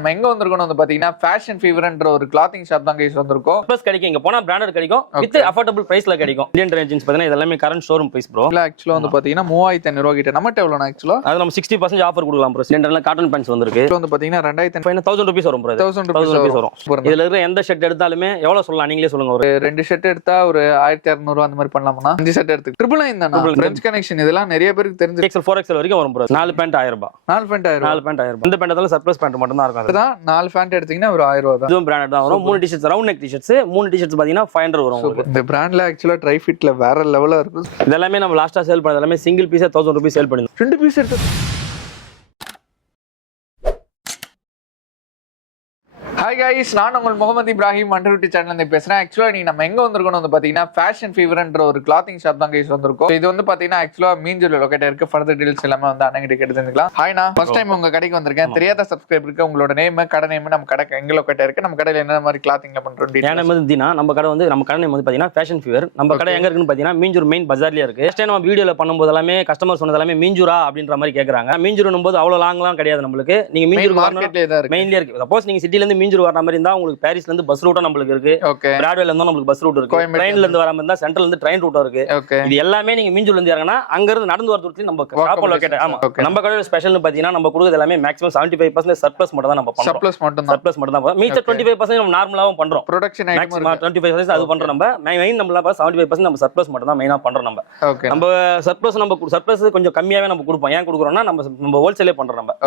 நம்ம எங்க வந்திருக்கோம் வந்து பாத்தீங்கன்னா ஃபேஷன் ஃபீவர்ன்ற ஒரு கிளாத்திங் ஷாப் தான் கைஸ் வந்திருக்கோம். ப்ளஸ் கிடைக்கும், இங்க போனா பிராண்டட் கிடைக்கும், வித் அஃபோர்டபிள் பிரைஸ்ல கிடைக்கும். இந்தியன் ரேஞ்ச் ஜீன்ஸ் பாத்தீங்கன்னா இதெல்லாம் கரண்ட் ஷோரூம் பிரைஸ் ப்ரோ. இல்ல ஆக்சுவலா வந்து பாத்தீங்கன்னா 3500 ரூபாய் கிட்ட. நம்மட்ட எவ்வளவு ஆக்சுவலா? அது நம்ம 60% ஆஃபர் கொடுக்கலாம் ப்ரோ. சிலிண்டர்ல காட்டன் பேண்ட்ஸ் வந்திருக்கு. இது வந்து பாத்தீங்கன்னா 2000 ரூபீஸ் வரும் ப்ரோ. 1000 ரூபீஸ் வரும். இதுல இருக்கிற எந்த ஷர்ட் எடுத்தாலுமே எவ்வளவு சொல்லலாம் நீங்களே சொல்லுங்க. ஒரு 2 ஷர்ட் எடுத்தா ஒரு 1200 அந்த மாதிரி பண்ணலாம்னா 5 ஷர்ட் எடுத்து 999 தானா? ஃப்ரெண்ட்ஸ் கனெக்ஷன் இதெல்லாம் நிறைய பேருக்கு தெரிஞ்சு. XL 4XL வரைக்கும் வரும் ப்ரோ. 4 பேண்ட் 1000 ரூபாய். 4 பேண்ட் 1000. இந்த பேண்ட்ல சர்ப்ளஸ் பேண்ட் மட்டும் தான் இருக்கும். அதுதான் 4 பேண்ட் எடுத்தீங்கன்னா ஒரு 1000 ரூபாய் தான். இதுவும் பிராண்டட் தான் வரும். 3 T-shirts round neck T-shirts, 3 T-shirts பாத்தீங்கன்னா 500 வரும் உங்களுக்கு. இந்த பிராண்ட்ல ஆக்சுவலா ட்ரை ஃபிட்ல வேற லெவலா இருக்கும். இதெல்லாம் நம்ம லாஸ்டா சேல் பண்ணது எல்லாமே சிங்கிள் பீஸ் 1000 ரூபீஸ் சேல் பண்ணிருந்தோம். 2 பீஸ் எடுத்து. ஹாய் கைஸ், நான் உங்கள் முகமது இப்ராஹிம் அண்டர்விட்டி சேனல்ல இருந்து பேசுறேன். ஆக்சுவலா நீங்க நம்ம எங்க வந்திருக்கோம் வந்து பாத்தீங்கன்னா ஃபேஷன் ஃபீவர்ன்ற ஒரு கிளாத்திங் ஷாப் தான் கைஸ் வந்திருக்கோம். இது வந்து பாத்தீங்கன்னா ஆக்சுவலா மீஞ்சூர்ல லொகேட் இருக்கு. ஃபர்தர் டீடைல்ஸ் எல்லாமே வந்து அண்ணன் கிட்ட கேட்டு தெரிஞ்சுக்கலாம். ஹாய்ண்ணா, ஃபர்ஸ்ட் டைம் உங்க கடைக்கு வந்திருக்கேன். தெரியாத சப்ஸ்கிரைபருக்கு உங்களோட நேம், கடை நேம், நம்ம கடை எங்க லொகேட் இருக்கு, நம்ம கடையில என்ன மாதிரி கிளாத்திங்ல பண்றோம் டீடைல்ஸ். நம்ம வந்து நம்ம கடை வந்து நம்ம கடை நேம் வந்து பாத்தீங்கன்னா ஃபேஷன் ஃபீவர். நம்ம கடை எங்க இருக்குன்னு பாத்தீங்கன்னா மீஞ்சூர் மெயின் பஜார்லயே இருக்கு. ஃபர்ஸ்ட் டைம் நம்ம வீடியோல பண்ணும்போது எல்லாமே கஸ்டமர் சொன்னது எல்லாமே மீஞ்சூரா அப்படின்ற மாதிரி கேக்குறாங்க. மீஞ்சூர்னும் போது அவ்வளவு லாங்லாம் கிடையாது நம்மளுக்கு. நீங்க மீஞ்சூர் மார்க்கெட்லயே தான் இருக்கு, மெயின்லயே இருக்கு. சப்போஸ் நீங்க சிட்டில இருந்து மீஞ்சூர் வர மாதிரி இருந்தா உங்களுக்கு பாரிஸ்ல இருந்து பஸ் ரூட்டா நம்மளுக்கு இருக்கு. பிராட்வேல இருந்து நம்மளுக்கு பஸ் ரூட் இருக்கு. ட்ரெயின்ல இருந்து வர மாதிரி இருந்தா சென்ட்ரல்ல இருந்து ட்ரெயின் ரூட் இருக்கு. இது எல்லாமே நீங்க மீஞ்சூர்ல இருந்து இறங்கினா அங்க இருந்து நடந்து வர தூரத்துல நம்ம ஷாப் லொகேட். ஆமா, நம்ம கடையோட ஸ்பெஷல்னு பாத்தீங்கன்னா நம்ம கொடுக்கிறது எல்லாமே மேக்ஸிமம் 75% சர்ப்ளஸ் மட்டும் தான் நம்ம பண்றோம். சர்ப்ளஸ் மட்டும் தான். மீதி 25% நம்ம நார்மலாவும் பண்றோம். ப்ரொடக்ஷன் ஐட்டம் 25% அது பண்றோம். நம்ம மெயின் நம்மள 75% நம்ம சர்ப்ளஸ் மட்டும் தான் மெயினா பண்றோம். நம்ம சர்ப்ளஸ் கொஞ்சம் கம்மியாவே நம்ம கொடுப்போம். ஏன் கொடுக்குறோம்னா நம்ம ஹோல்சேலே பண்றோம். நம்ம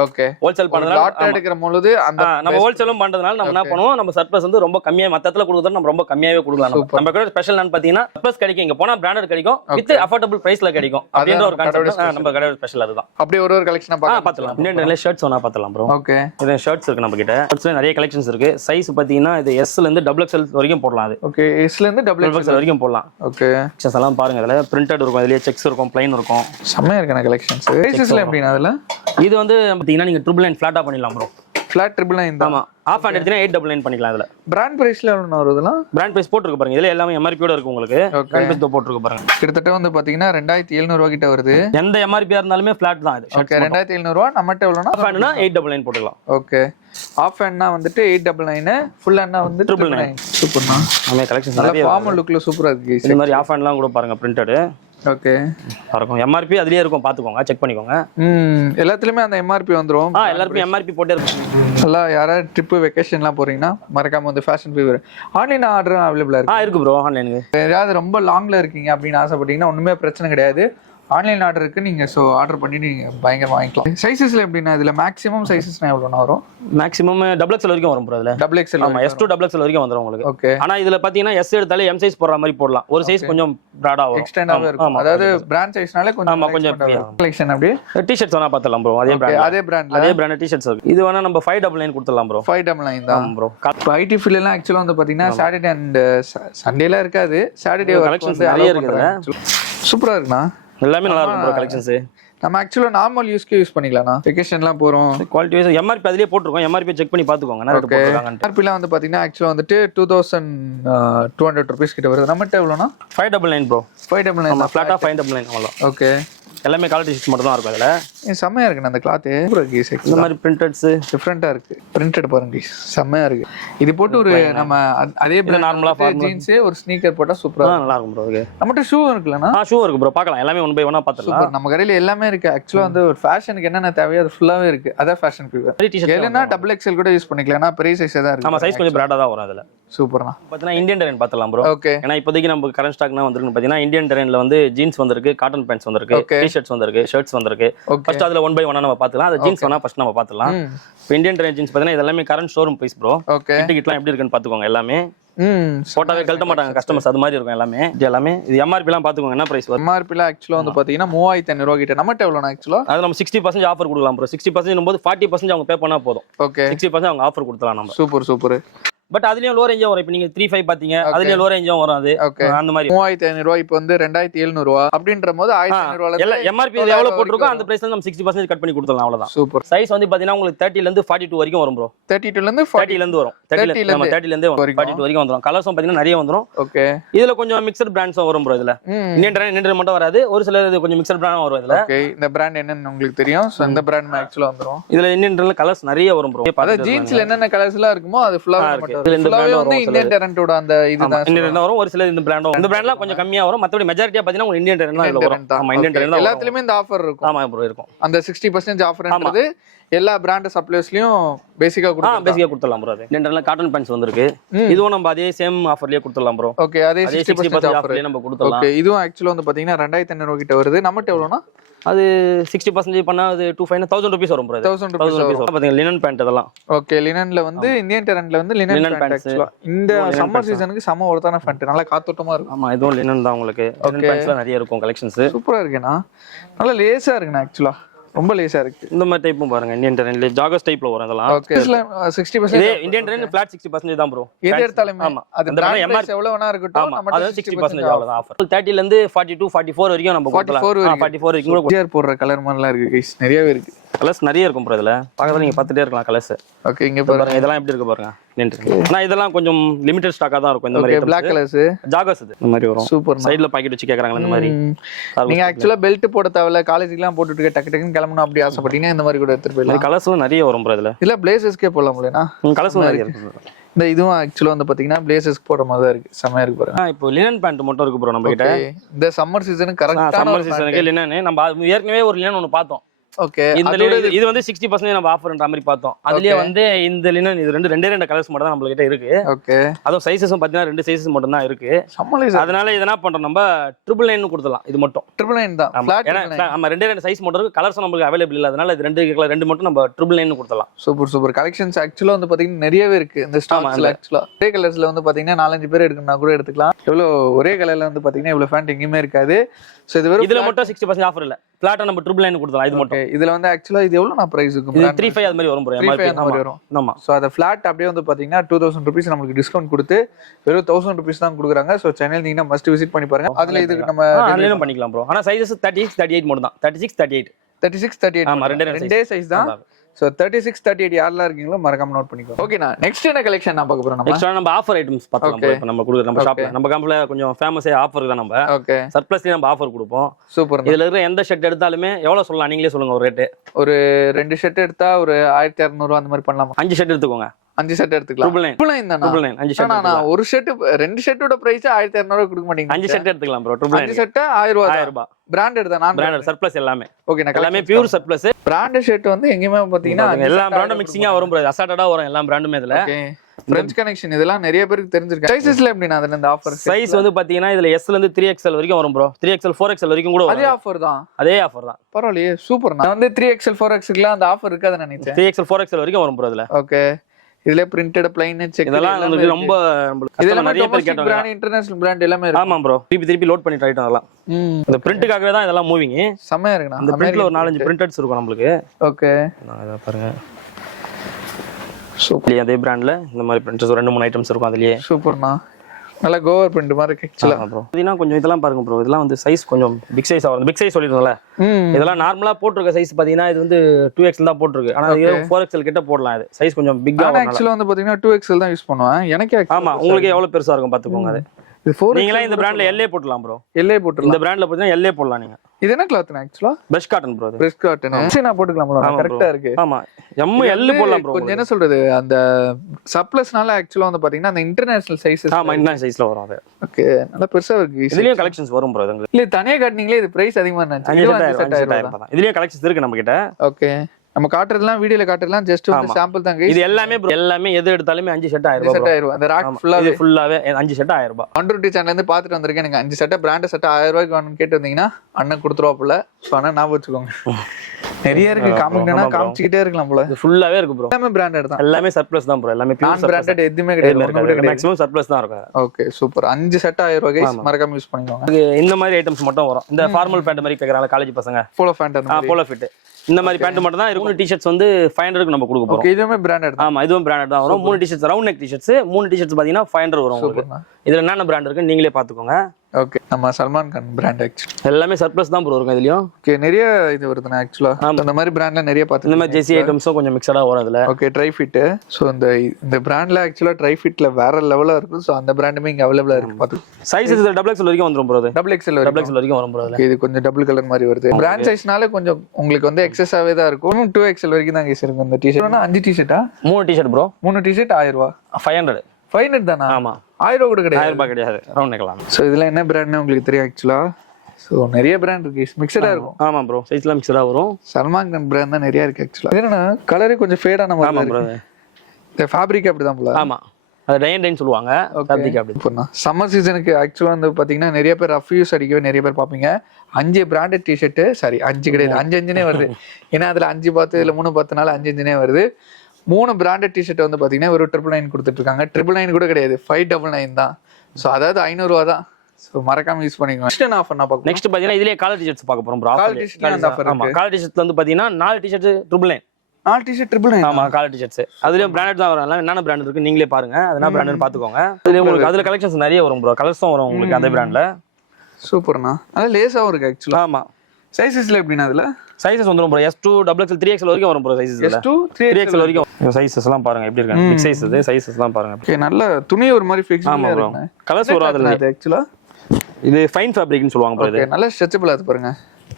ஹோல்சேல் பண்றதுனால லாட் எடுக்கிற பொழுது அந்த நம்ம ஹோல்சேலும் பண்றதுனால நம்ம என்ன பண்ணுவோம், நம்ம சர்ப்ளஸ் வந்து ரொம்ப கம்மியா மத்தத்துல கொடுக்குறது நம்ம ரொம்ப கம்மியாவே கொடுக்கலாம். நம்ம கடை ஸ்பெஷல் என்னன்னு பாத்தீங்கன்னா சர்ப்ளஸ் கிடைக்கும், இங்க போனா பிராண்டட் கிடைக்கும், வித் அஃபோர்டபிள் பிரைஸ்ல கிடைக்கும் அப்படின்ற ஒரு கான்செப்ட் நம்ம கடை ஸ்பெஷல். அதுதான். அப்படியே ஒரு கலெக்ஷனா பார்த்தலாம். இந்தியன் ஷர்ட்ஸ் ஒண்ணா பார்த்தலாம் ப்ரோ. ஓகே, இது ஷர்ட்ஸ் இருக்கு நம்ம கிட்ட. ஷர்ட்ஸ்ல நிறைய கலெக்ஷன்ஸ் இருக்கு. சைஸ் பாத்தீங்கன்னா இது S ல இருந்து XXL வரைக்கும் போடலாம். அது ஓகே, S ல இருந்து XXL வரைக்கும் போடலாம். ஓகே, செக்ஷன்ஸ் எல்லாம் பாருங்க. இதுல பிரிண்டட் இருக்கும், இதுலயே செக்ஸ் இருக்கும், ப்ளைன் இருக்கும். செமையா இருக்கு கலெக்ஷன்ஸ். சைஸ்ல எப்படினா அதுல இது வந்து பாத்தீங்கன்னா நீங்க 999 ஃபிளாட்டா பண்ணிடலாம் ப்ரோ. ஃபிளாட் 999. ஆமா, ஆஃப் ஹேண்ட் எடுத்தீங்கன்னா 899 பண்ணிக்கலாம். இதுல பிராண்ட் பிரைஸ்ல எவ்வளவு வருதுல? பிராண்ட் பிரைஸ் போட்டுருக்கு பாருங்க. இதுல எல்லாமே MRP யோட இருக்கு உங்களுக்கு. பிராண்ட் பிரைஸ் போட்டுருக்கு பாருங்க. கிட்டத்தட்ட வந்து பாத்தீங்கன்னா 2700 ரூபாய் கிட்ட வருது. எந்த MRP இருந்தாலுமே ஃபிளாட் தான் இது. ஓகே, 2700 ரூபாய். நம்மட்ட எவ்வளவுனா ஆஃப் ஹேண்ட்னா 899 போட்டுக்கலாம். ஓகே, ஆஃப் ஹேண்ட்னா வந்துட்டு 899, ஃபுல் ஹேண்ட்னா வந்து 999. சூப்பர்ண்ணா. நம்ம கலெக்ஷன் நிறைய ஃபார்மல் லுக்ல சூப்பரா இருக்கு. இந்த மாதிரி ஆஃப் ஹேண்ட்லாம் கூட பாருங்க, பிரிண்டட். ஓகே, இருக்கும். MRP அதுலயே இருக்கும், பாத்துக்கோங்க, செக் பண்ணிக்கோங்க. எல்லாத்துலயுமே அந்த MRP வந்துரும். எல்லாருக்கும் MRP போட்டே இருக்கும். நல்லா யாராவது ட்ரிப் வெக்கேஷன்லாம் போறீங்கன்னா மறக்காம வந்து ஃபேஷன் ஃபீவர் ஆன்லைன் ஆர்டர் அவைலபிளா இருக்கு. இருக்கு ப்ரோ. ஆன்லைனுக்கு யாராவது ரொம்ப லாங்ல இருக்கீங்க அப்படின்னு ஆசைப்பட்டீங்கன்னா ஒண்ணுமே பிரச்சனை கிடையாது. ஆன்லைன் ஆர்டர் இருக்கு, நீங்க சோ ஆர்டர் பண்ணி நீங்க பயங்கரமா வாங்கிக்கலாம். சைஸஸ்ல எப்படின்னா இதுல மேக்ஸிமம் சைஸஸ்னா எவ்வளவு வரும்? மேக்ஸிமம் XXL வரைக்கும் வரும் ப்ரோ. இதுல XXL, ஆமா, S to XXL வரைக்கும் வந்துரும் உங்களுக்கு. ஓகே, ஆனா இதுல பாத்தீங்கன்னா S எடுத்தாலே M சைஸ் போடுற மாதிரி போடலாம். ஒரு சைஸ் கொஞ்சம் பிராடா வரும், எக்ஸ்டெண்டாவே இருக்கும். அதாவது பிராண்ட் சைஸ்னால கொஞ்சம் ஆமா கொஞ்சம் கலெக்ஷன். அப்படியே டி-ஷர்ட்ஸ் வேணா பார்த்தலாம் ப்ரோ. அதே பிராண்ட் டி-ஷர்ட்ஸ் இருக்கு. இது வேணா நம்ம 599 கொடுத்துடலாம் ப்ரோ. 599 தான் ப்ரோ. IT ஃபீல்ட்ல எல்லாம் एक्चुअली வந்து பாத்தீங்கன்னா சாட்டர்டே அண்ட் சண்டேல இருக்காது. சாட்டர்டே கலெக்ஷன்ஸ் நிறைய இருக்குது. சூப்பரா இருக்குண்ணா. எல்லாமே நல்லா இருக்கும் ப்ரோ கலெக்ஷன்ஸ். நம்ம ஆக்சுவலா நார்மல் யூஸ்க்கு யூஸ் பண்ணிக்கலாம்னா. வெக்கேஷன்லாம் போறோம். குவாலிட்டி வைஸ் MRP அதிலே போட்டுருக்கோம். MRP செக் பண்ணி பாத்துக்கோங்க. என்ன ரேட் போட்டுருக்காங்க. MRPலாம் வந்து பாத்தீங்கன்னா ஆக்சுவலா வந்துட்டு 2200 ரூபீஸ் கிட்ட வருது. நம்மட்ட எவ்வளவுனா 599 ப்ரோ. 599 ஃபிளாட்டா 599 அவ்வளவு. ஓகே, எல்லாமே குவாலிட்டி ஷீட்ஸ் மட்டும் தான் இருக்கும் அதுல. செமையா இருக்கு அந்த கிளாத். இந்த மாதிரி பிரிண்டட்ஸ் டிஃபரெண்டா இருக்கு. பிரிண்டட் பாருங்க, செமையா இருக்கு. இது போட்டு ஒரு நம்ம அதே நார்மலா ஜீன்ஸ் ஒரு ஸ்னீக்கர் போட்டா சூப்பரா நல்லா இருக்கும் ப்ரோ. நம்மட்ட ஷூ இருக்குலனா? ஷூ இருக்கு ப்ரோ, பார்க்கலாம். எல்லாமே ஒன் பை ஒன்னா பார்த்தலாம். நம்ம கடையில எல்லாமே இருக்கு. ஆக்சுவலா வந்து ஒரு ஃபேஷனுக்கு என்னென்ன தேவையோ அது ஃபுல்லாவே இருக்கு. அதான் ஃபேஷன் ஃபீவர். இல்லனா XXL கூட யூஸ் பண்ணிக்கலாம். ஆனா பெரிய சைஸ் தான் இருக்கு. நம்ம சைஸ் கொஞ்சம் பிராடா தான் வரும் அதுல. சூப்பர்ண்ணா. பாத்தீங்கன்னா இந்தியன் டெரைன் பார்த்தலாம் ப்ரோ. ஓகே, ஏன்னா இப்போதைக்கு நம்ம கரண்ட் ஸ்டாக்னா வந்திருக்கு. பாத்தீங்கன்னா இந்தியன் டெரைன்ல வந்து ஜீன்ஸ் வந்திருக்கு, காட்டன் பேண்ட்ஸ் வந்திருக்கு, டி-ஷர்ட்ஸ் வந்திருக்கு, ஷர்ட்ஸ் வந்திருக்கு. ஃபர்ஸ்ட் அதுல ஒன் பை ஒன்னா நம்ம பாத்துக்கலாம். அது ஜீன்ஸ் வேணா ஃபர்ஸ்ட் நம்ம பாத்துக்கலாம். இப்போ இந்தியன் டெரைன் ஜீன்ஸ் பாத்தீங்கன்னா இது எல்லாமே current showroom price bro. Okay, டிக்கெட்லாம் எப்படி இருக்குன்னு பாத்துக்கோங்க. எல்லாமே போட்டாவே கழட்ட மாட்டாங்க கஸ்டமர்ஸ். அது மாதிரி இருக்கும் எல்லாமே. இது MRP எல்லாம் பாத்துக்கோங்க. என்ன பிரைஸ் வரும்? MRP ல ஆக்சுவலா வந்து பாத்தீங்கன்னா 3500 ரூபாய் கிட்ட. நம்மட்ட எவ்வளவு ஆக்சுவலா? அது நம்ம 60% ஆஃபர் கொடுக்கலாம் ப்ரோ. 60% போது 40% அவங்க பே பண்ணா போதும். ஓகே, 60% அவங்க ஆஃபர் கொடுத்தலாம் நம்ம. Super super. பட் அதுலயும் லோ ரேஞ்சும் வரும். இப்போ நீங்க 3.5 பாத்தீங்க, அதுலயும் லோ ரேஞ்சும் வரும். அது அந்த மாதிரி 3500 ரூபாய் இப்போ வந்து 2700 ரூபாய் அப்படின்ற போது 1500 ரூபாயில எல்லாம் எம்ஆர்பி எவ்வளவு போட்டுருக்கோ அந்த பிரைஸ்ல நம்ம 60% கட் பண்ணி கொடுத்துடலாம். அவ்வளவுதான். சூப்பர். சைஸ் வந்து பாத்தீங்கன்னா உங்களுக்கு 30 ல இருந்து 42 வரைக்கும் வரும் ப்ரோ. 32 ல இருந்து 30 ல இருந்து வரும். 30 ல இருந்து 42 வரைக்கும் வந்துரும். கலர்ஸும் பாத்தீங்கன்னா நிறைய வந்துரும். ஓகே. இதுல கொஞ்சம் மிக்ஸ்ட் பிராண்ட்ஸும் வரும் ப்ரோ. இதுல இந்தியன் மட்டும் வராது, ஒரு சில இது கொஞ்சம் மிக்ஸ்ட் பிராண்ட் வரும் இதுல. ஓகே. இந்த பிராண்ட் என்னன்னு உங்களுக்கு தெரியும். சோ இந்த பிராண்ட் ஆக்சுவலா வந்துரும். இதுல இந்தியன்ல கலர்ஸ் நிறைய வரும் ப்ரோ. அத ஜீன்ஸ்ல என்னென்ன கலர்ஸ் எல்லாம் இருக்குமோ அது ஃபுல்லாவே வந்து இந்தியன் டெரண்டோட அந்த இதுதான் இந்தியன் வரும். ஒரு சில இந்த பிராண்டும் இந்த பிராண்ட்லாம் கொஞ்சம் கம்மியா வரும். மத்தபடி மெஜாரிட்டியா பாத்தீங்கன்னா உங்களுக்கு இந்தியன் டெரண்ட் தான் இதுல வரும். ஆமா, இந்தியன் டெரண்ட் தான் எல்லாத்துலயுமே இந்த ஆஃபர் இருக்கும். ஆமா ப்ரோ, இருக்கும். அந்த 60% ஆஃபர்ன்றது எல்லா பிராண்ட் சப்ளைஸ்லயும் பேசிக்கா கொடுத்துடலாம் ப்ரோ. அது இந்தியன்ல காட்டன் பேண்ட்ஸ் வந்திருக்கு. இதுவும் நம்ம அதே சேம் ஆஃபர்லயே கொடுத்துடலாம் ப்ரோ. ஓகே. அதே 60% ஆஃபர்லயே நம்ம கொடுத்துடலாம். ஓகே. இதுவும் ஆக்சுவலா வந்து பாத்தீங்கன்னா 2500 கிட்ட வருது. நம்மட்ட எவ்வளவுனா அது 60% பண்ணா அது 1000 rupees வரும் ப்ரோ. 1000 rupees பாத்தீங்க லினன் பேண்ட் அதெல்லாம். ஓகே. லினன்ல வந்து இந்தியன் டெரண்ட்ல வந்து லினன் பேண்ட் ஆக்சுவலா இந்த சம்மர் சீசனுக்கு செம ஒருதான பேண்ட், நல்லா காத்தோட்டமா இருக்கும். ஆமா, இதுவும் லினன் தான் உங்களுக்கு. லினன் பேண்ட்ஸ்ல நிறைய இருக்கும் கலெக்ஷன்ஸ். சூப்பரா இருக்குண்ணா. நல்லா லேசா இருக்குண்ணா. ஆக்சுவலா ரொம்ப லேசா இருக்கு. இந்த மாதிரி டைப்பும் பாருங்க. இந்தியன் டெரண்ட்ல ஜாகர்ஸ் டைப்ல வரும் அதெல்லாம். ஓகே. 60% இதே இந்தியன் டெரண்ட் ஃபிளாட் 60% தான் ப்ரோ. எது எடுத்தாலுமே ஆமா, அது பிராண்ட் எம்ஆர்பி எவ்வளவு வேணா இருக்கட்டும், நம்ம அது 60% அவ்வளவுதான் ஆஃபர். 30 ல இருந்து 42 44 வரைக்கும் நம்ம கொடுக்கலாம். 44 வரைக்கும் கூட டிஆர் போடுற கலர் மாதிரிலாம் இருக்கு गाइस. நிறையவே இருக்கு. கலர்ஸ் நிறைய இருக்கும் ப்ரோ. இதுல பார்க்கறத நீங்க பார்த்துட்டே இருக்கலாம் கலர்ஸ். ஓகே. இங்க பாருங்க. இதெல்லாம் எப்படி இருக்கு பாருங்க. நான் இதெல்லாம் கொஞ்சம் லிமிடெட் ஸ்டாக்கா தான் இருக்கும். இந்த மாதிரி Black கலர்ஸ் ஜாகர்ஸ் இந்த மாதிரி வரும். சூப்பர். சைடுல பாக்கெட் வச்சு கேக்குறாங்க இந்த மாதிரி. நீங்க ஆக்சுவலா பெல்ட் போட தேவையில்ல, காலேஜுக்குலாம் போட்டுட்டு டக்கு டக்குன்னு கிளம்பணும் அப்படி ஆசைப்பட்டீங்கன்னா இந்த மாதிரி கூட எடுத்துட்டு போயிடலாம். கலர்ஸ்லாம் நிறைய வரும் ப்ரோ. இதுல இல்ல பிளேசர்ஸ்க்கே போடலாம் முடியும்னா கலர்ஸ் நிறைய இருக்கு. இந்த இதுவும் ஆக்சுவலா வந்து பாத்தீங்கன்னா பிளேசர்ஸ்க்கு போடுற மாதிரி தான் இருக்கு. செமையா இருக்கு பாருங்க. இப்போ லினன் பேண்ட் மட்டும் இருக்கு ப்ரோ நம்ம கிட்ட. இந்த சம்மர் சீசனுக்கு கரெக்ட்டான சம்மர் சீசனுக்கு லினன் நம்ம ஏற்கனவே ஒரு லினன் ஒன்னு பார்த்தோம். ஓகே. இது வந்து 60% நம்ம ஆஃபர்ன்ற மாதிரி பார்த்தோம். அதுலயே வந்து இந்த லினன் இது ரெண்டே கலர்ஸ் மட்டும் தான் நம்ம கிட்ட இருக்கு. ஓகே. அதுவும் சைஸஸும் பாத்தீங்கன்னா 2 சைஸஸ் மட்டும் தான் இருக்கு. அதனால இத என்ன பண்றோம், நம்ம 999 கொடுத்துடலாம். இது மட்டும் 999 தான் ஃபிளாட். ஆமா, ரெண்டே சைஸ் மட்டும் இருக்கு. கலர்ஸ் நமக்கு அவைலபிள் இல்ல. அதனால இது ரெண்டு மட்டும் நம்ம 999 கொடுத்துடலாம். சூப்பர். கலெக்ஷன்ஸ் ஆக்சுவலா வந்து பாத்தீங்கன்னா நிறையவே இருக்கு இந்த ஸ்டாக்ஸ்ல. ஆக்சுவலா ஒரே கலர்ஸ்ல வந்து பாத்தீங்கன்னா 4-5 பேர் எடுக்கணும்னா கூட எடுத்துக்கலாம். எவ்வளவு ஒரே கலர்ல வந்து பாத்தீங்கன்னா இவ்வளவு ஃபேண்ட் எங்கேயுமே இருக்காது. சோ இதுல மட்டும் 60% ஆஃபர் இல்ல. ஃபிளாட்டா நம்ம 999 கொடுத்துடலாம். இது மட்டும். இதுல வந்து ஆக்சுவலா இது எவ்வளவு நான் பிரைஸ் இருக்கும்? இது 35 அது மாதிரி வரும் ப்ரோ. எம்ஆர்பி வரும். ஆமா. சோ அத ஃபிளாட் அப்படியே வந்து பாத்தீங்கன்னா 2000 rupees நமக்கு டிஸ்கவுண்ட் கொடுத்து வெறும் 1000 rupees தான் கொடுக்குறாங்க. சோ சேனல் நீங்க மஸ்ட் விசிட் பண்ணி பாருங்க. அதுல இது நம்ம ஆன்லைனும் பண்ணிக்கலாம் ப்ரோ. ஆனா சைஸஸ் 36 38 மட்டும் தான். 36 38. ஆமா, ரெண்டே சைஸ் தான். சோ 36 38 யாரெல்லாம் இருக்கீங்களோ மறக்காம நோட் பண்ணிக்கோங்க. ஓகேண்ணா. நெக்ஸ்ட் என்ன கலெக்ஷன் நான் பார்க்க போறோம்? நெக்ஸ்ட் நம்ம ஆஃபர் ஐட்டம்ஸ் பார்த்தலாம் ப்ரோ. இப்போ நம்ம கொடுக்குற நம்ம ஷாப்ல நம்ம கம்பெனில கொஞ்சம் ஃபேமஸே ஆஃபர் தான். நம்ம ஓகே சர்ப்ளஸ்லயே நம்ம ஆஃபர் கொடுப்போம். சூப்பர். இதுல இருக்கிற எந்த ஷர்ட் எடுத்தாலுமே எவ்வளவு சொல்லலாம் நீங்களே சொல்லுங்க ஒரு ரேட். ஒரு 2 ஷர்ட் எடுத்தா ஒரு 1200 அந்த மாதிரி பண்ணலாமா? 5 ஷர்ட் எடுத்துக்கோங்க. 5 ஷர்ட் எடுத்துக்கலாம். 999 தானா? 999 5 ஷர்ட். நான் ஒரு ஷர்ட் 2 ஷர்ட்டோட பிரைஸ் 1200 கொடுக்க மாட்டீங்க. 5 ஷர்ட் எடுத்துக்கலாம் ப்ரோ. 999 5 ஷர்ட் 1000 ரூபாய். பிராண்டட் தான். நான் பிராண்டட் சர்ப்ளஸ் எல்லாமே. ஓகே. நான் எல்லாமே பியூர் சர்ப்ளஸ். பிராண்டட் ஷர்ட் வந்து எங்கேயுமே பாத்தீங்கன்னா எல்லா பிராண்டும் மிக்சிங்கா வரும் ப்ரோ. அசார்ட்டடா வரும் எல்லா பிராண்டுமே இதுல. ஓகே. ஃப்ரெண்ட்ஸ் கனெக்ஷன் இதெல்லாம் நிறைய பேருக்கு தெரிஞ்சிருக்கு. சைஸஸ்ல எப்படினா அதுல இந்த ஆஃபர் சைஸ் வந்து பாத்தீங்கன்னா இதுல S ல இருந்து 3XL வரைக்கும் வரும் ப்ரோ. 3XL 4XL வரைக்கும் கூட வரும். அதே ஆஃபர் தான். அதே ஆஃபர் தான். பரவாயில்லையே. சூப்பர். நான் வந்து 3XL 4XLக்குலாம் அந்த ஆஃபர் இருக்காதுன்னு நினைச்சேன். 3XL 4XL வரைக்கும் வரும் ப்ரோ இதுல. ஓகே. இதுல பிரிண்டட் ப்ளைன் செக் இதெல்லாம் நமக்கு ரொம்ப இதெல்லாம் நிறைய பேர் கேட்டாங்க. பிராண்ட் இன்டர்நேஷனல் பிராண்ட் எல்லாமே இருக்கு. ஆமா ப்ரோ. திருப்பி லோட் பண்ணி ரைட் அதெல்லாம். இந்த பிரிண்ட்காகவே தான் இதெல்லாம் மூவிங். செமையா இருக்குண்ணா. அந்த பிரிண்ட்ல ஒரு 4-5 பிரிண்டட்ஸ் இருக்கும் நமக்கு. ஓகே. இத பாருங்க. சூப்பர். அதே பிராண்ட்ல இந்த மாதிரி பிரிண்ட்ஸ் ஒரு 2-3 ஐட்டம்ஸ் இருக்கும் அதுலயே. சூப்பர்ண்ணா. நல்ல கோவர் பிரிண்ட் மாதிரி இருக்கு एक्चुअली ப்ரோ. இதெல்லாம் கொஞ்சம் இதெல்லாம் பாருங்க ப்ரோ. இதெல்லாம் வந்து சைஸ் கொஞ்சம் பிக் சைஸ் ஆகும். பிக் சைஸ் சொல்லிருந்தோம்ல. இதெல்லாம் நார்மலா போட்டுருக்க சைஸ் பாத்தீங்கன்னா இது வந்து 2XL தான் போட்டுருக்கு. ஆனா இது 4XL கிட்ட போடலாம். இது சைஸ் கொஞ்சம் பிக்கா வரும். एक्चुअली வந்து பாத்தீங்கன்னா 2XL தான் யூஸ் பண்ணுவேன். எனக்கு ஆமா, உங்களுக்கு எவ்வளவு பெருசா இருக்கும் பாத்துக்கோங்க. அது இது 4 நீங்களே இந்த பிராண்ட்ல LA போடலாம் ப்ரோ. LA போடலாம். இந்த பிராண்ட்ல பாத்தீங்கன்னா LA போடலாம் நீங்க. இது என்ன கிளாத்னா actually? Fresh cotton bro. Fresh cotton. சீனா போட்டுக்கலாம் ப்ரோ. கரெக்ட்டா இருக்கு. ஆமா. ML போடலாம் ப்ரோ. கொஞ்சம் என்ன சொல்றது அந்த சப்ளஸ்னால एक्चुअली வந்து பாத்தீங்கன்னா அந்த இன்டர்நேஷனல் சைஸஸ். ஆமா, இன்டர்நேஷனல் சைஸ்ல வரும் அது. ஓகே. நல்ல பெருசா இருக்கு. இதுலயும் கலெக்ஷன்ஸ் வரும் ப்ரோ. இல்ல தனியா காட்டுனீங்களே இது பிரைஸ் அதிகமா இருந்துச்சு. 5,000 தான். இதுலயும் கலெக்ஷன்ஸ் இருக்கு நம்ம கிட்ட. ஓகே. நம்ம காட்டுறதெல்லாம் வீடியோல காட்டுறதெல்லாம் ஜஸ்ட் வந்து சாம்பிள் தான் गाइस. இது எல்லாமே ப்ரோ. எல்லாமே எது எடுத்தாலுமே 5 ஷர்ட் 1000 ரூபாய். 1000 அந்த ராக் ஃபுல்லாவே 5 ஷர்ட் 1000 ரூபாய். அண்டர்டி சேனல்ல இருந்து பாத்துட்டு வந்திருக்கேன். எனக்கு 5 ஷர்ட் பிராண்ட் ஷர்ட் 1000 ரூபாய்க்கு வேணும்னு கேட்டு வந்தீங்கன்னா அண்ணன் கொடுத்துருவாப்புல. சோ அண்ணா ஞாபகம் வச்சுக்கோங்க. நிறைய இருக்கு, காமிக்கணும்னா காமிச்சிட்டே இருக்கலாம் போல. இது ஃபுல்லாவே இருக்கு ப்ரோ. எல்லாமே பிராண்டட் தான், எல்லாமே சர்ப்ளஸ் தான் ப்ரோ. எல்லாமே நான் பிராண்டட் எதுவுமே கிடையாது, மேக்ஸிமம் சர்ப்ளஸ் தான் இருக்கும். Okay super. 5 செட் 1000 ரூபாய் கைஸ், மறக்காம யூஸ் பண்ணிக்கோங்க. இந்த மாதிரி ஐட்டம்ஸ் மட்டும் வரும். இந்த ஃபார்மல் பேண்ட் மாதிரி கேக்குறாங்க காலேஜ் பசங்க, போலோ பேண்ட் அந்த போலோ ஃபிட் இந்த மாதிரி பேண்ட் மட்டும் தான் இருக்கும். டி-ஷர்ட்ஸ் வந்து 500 க்கு நம்ம கொடுக்க போறோம். ஓகே இதுவுமே பிராண்டட் தான். ஆமா இதுவும் பிராண்டட் தான் வரும். 3 T-shirts round neck T-shirts, 3 T-shirts பாத்தீங்கன்னா 500 வரும் உங்களுக்கு. இதுல என்னென்ன பிராண்ட் இருக்குன்னு நீங்களே பாத்துக்கோங்க. ஓகே நம்ம சல்மான் கான் பிராண்ட் ஆக்சுவலி எல்லாமே சர்ப்ளஸ் தான் ப்ரோ இருக்கும் இதுலயும். ஓகே நிறைய இது வருதுனா ஆக்சுவலா அந்த மாதிரி பிராண்ட்ல நிறைய பாத்து. இந்த மாதிரி ஜெர்சி ஐட்டம்ஸும் கொஞ்சம் மிக்ஸடா வரும் அதுல. Okay try fit. சோ இந்த பிராண்ட்ல ஆக்சுவலா ட்ரை ஃபிட்ல வேற லெவலா இருக்கு. சோ அந்த பிராண்டுமே இங்க அவேலபிளா இருக்கு பாத்து. சைஸஸ் டபுள் எக்ஸ்எல் வரைக்கும் வந்துரும் ப்ரோ. அது டபுள் எக்ஸ்எல் வரைக்கும் வரும் ப்ரோ. இது கொஞ்சம் டபுள் கலர் மாதிரி வருது. பிராண்ட் சைஸ்னால கொஞ்சம் உங்களுக்கு வந்து எக்ஸஸாவே தான் இருக்கும். 2 எக்ஸ்எல் வரைக்கும் தான் கைஸ் இருக்கு இந்த டி-ஷர்ட். 5 டி-ஷர்ட்டா 3 T-shirt bro. 3 டி-ஷர்ட் 1000 ரூபாய். 500 தானா? ஆமா 1000 ரூபாய் கூட கிடையாது. 1000 ரூபாய் கிடையாது, ரவுண்ட் நெக்லாம். சோ இதுல என்ன பிராண்ட்னு உங்களுக்கு தெரியும் ஆக்சுவலா. சோ நிறைய பிராண்ட் இருக்கு, மிக்ஸடா இருக்கும். ஆமா ப்ரோ, சைஸ்ல மிக்ஸடா வரும். சல்மான் கான் பிராண்ட் தான் நிறைய இருக்கு ஆக்சுவலா. என்னன்னா கலரே கொஞ்சம் ஃபேட் ஆன மாதிரி. ஆமா ப்ரோ, இந்த ஃபேப்ரிக் அப்படி தான் போல. ஆமா அது டைன் சொல்லுவாங்க. ஃபேப்ரிக் அப்படி பண்ணா. சம்மர் சீசனுக்கு ஆக்சுவலா வந்து பாத்தீங்கன்னா நிறைய பேர் ரஃப் யூஸ் அடிக்கவே நிறைய பேர் பாப்பீங்க. 5 பிராண்டட் டி-ஷர்ட், சாரி 5 கிடையாது, 5 வருது. ஏன்னா அதுல 5 பார்த்து இதுல 3 பார்த்தனால 5 வருது. 3 பிராண்டட் டி-ஷர்ட் வந்து பாத்தீங்கன்னா ஒரு 999 கொடுத்துட்டு இருக்காங்க. 999 கூட கிடையாது, 599 தான். சோ அதாவது 500 ரூபாய் தான். சோ மறக்காம யூஸ் பண்ணிக்கோங்க. நெக்ஸ்ட் என்ன ஆஃபர் நான் பார்ப்போம். நெக்ஸ்ட் பாத்தீங்கன்னா இதுலயே காலர் டி-ஷர்ட்ஸ் பார்க்க போறோம் ப்ரோ. காலர் டி-ஷர்ட் அந்த ஆஃபர் இருக்கு. காலர் டி-ஷர்ட்ல வந்து பாத்தீங்கன்னா 4 டி-ஷர்ட்ஸ் 999. 4 டி-ஷர்ட் 999. ஆமா காலர் டி-ஷர்ட்ஸ் அதுலயும் பிராண்டட் தான் வரும். என்னென்ன பிராண்ட் இருக்கு நீங்களே பாருங்க, அது என்ன பிராண்ட்னு பாத்துக்கோங்க. அதுல உங்களுக்கு அதுல கலெக்ஷன்ஸ் நிறைய வரும் ப்ரோ, கலர்ஸும் வரும் உங்களுக்கு அந்த பிராண்ட்ல. சூப்பர்ண்ணா. அது லேஸாவும் இருக்கு ஆக்சுவலா. ஆமா சைஸஸ்ல எப்படினா அதுல சைஸஸ் வந்துரும் ப்ரோ. S2 XXL 3XL வரைக்கும் வரும் ப்ரோ. சைஸஸ் S2 3XL வரைக்கும் சைஸஸ் எல்லாம் பாருங்க எப்படி இருக்கு. பிக் சைஸ் இது, சைஸஸ் எல்லாம் பாருங்க. ஓகே நல்ல துணி ஒரு மாதிரி ஃபிக்ஸிங்கா இருக்கு. கலர்ஸ் வரும் அதுல. ஆக்சுவலா இது ஃபைன் ஃபேப்ரிக்னு சொல்லுவாங்க ப்ரோ. இது நல்ல ஸ்ட்ரெச்சபிள் ஆது பாருங்க.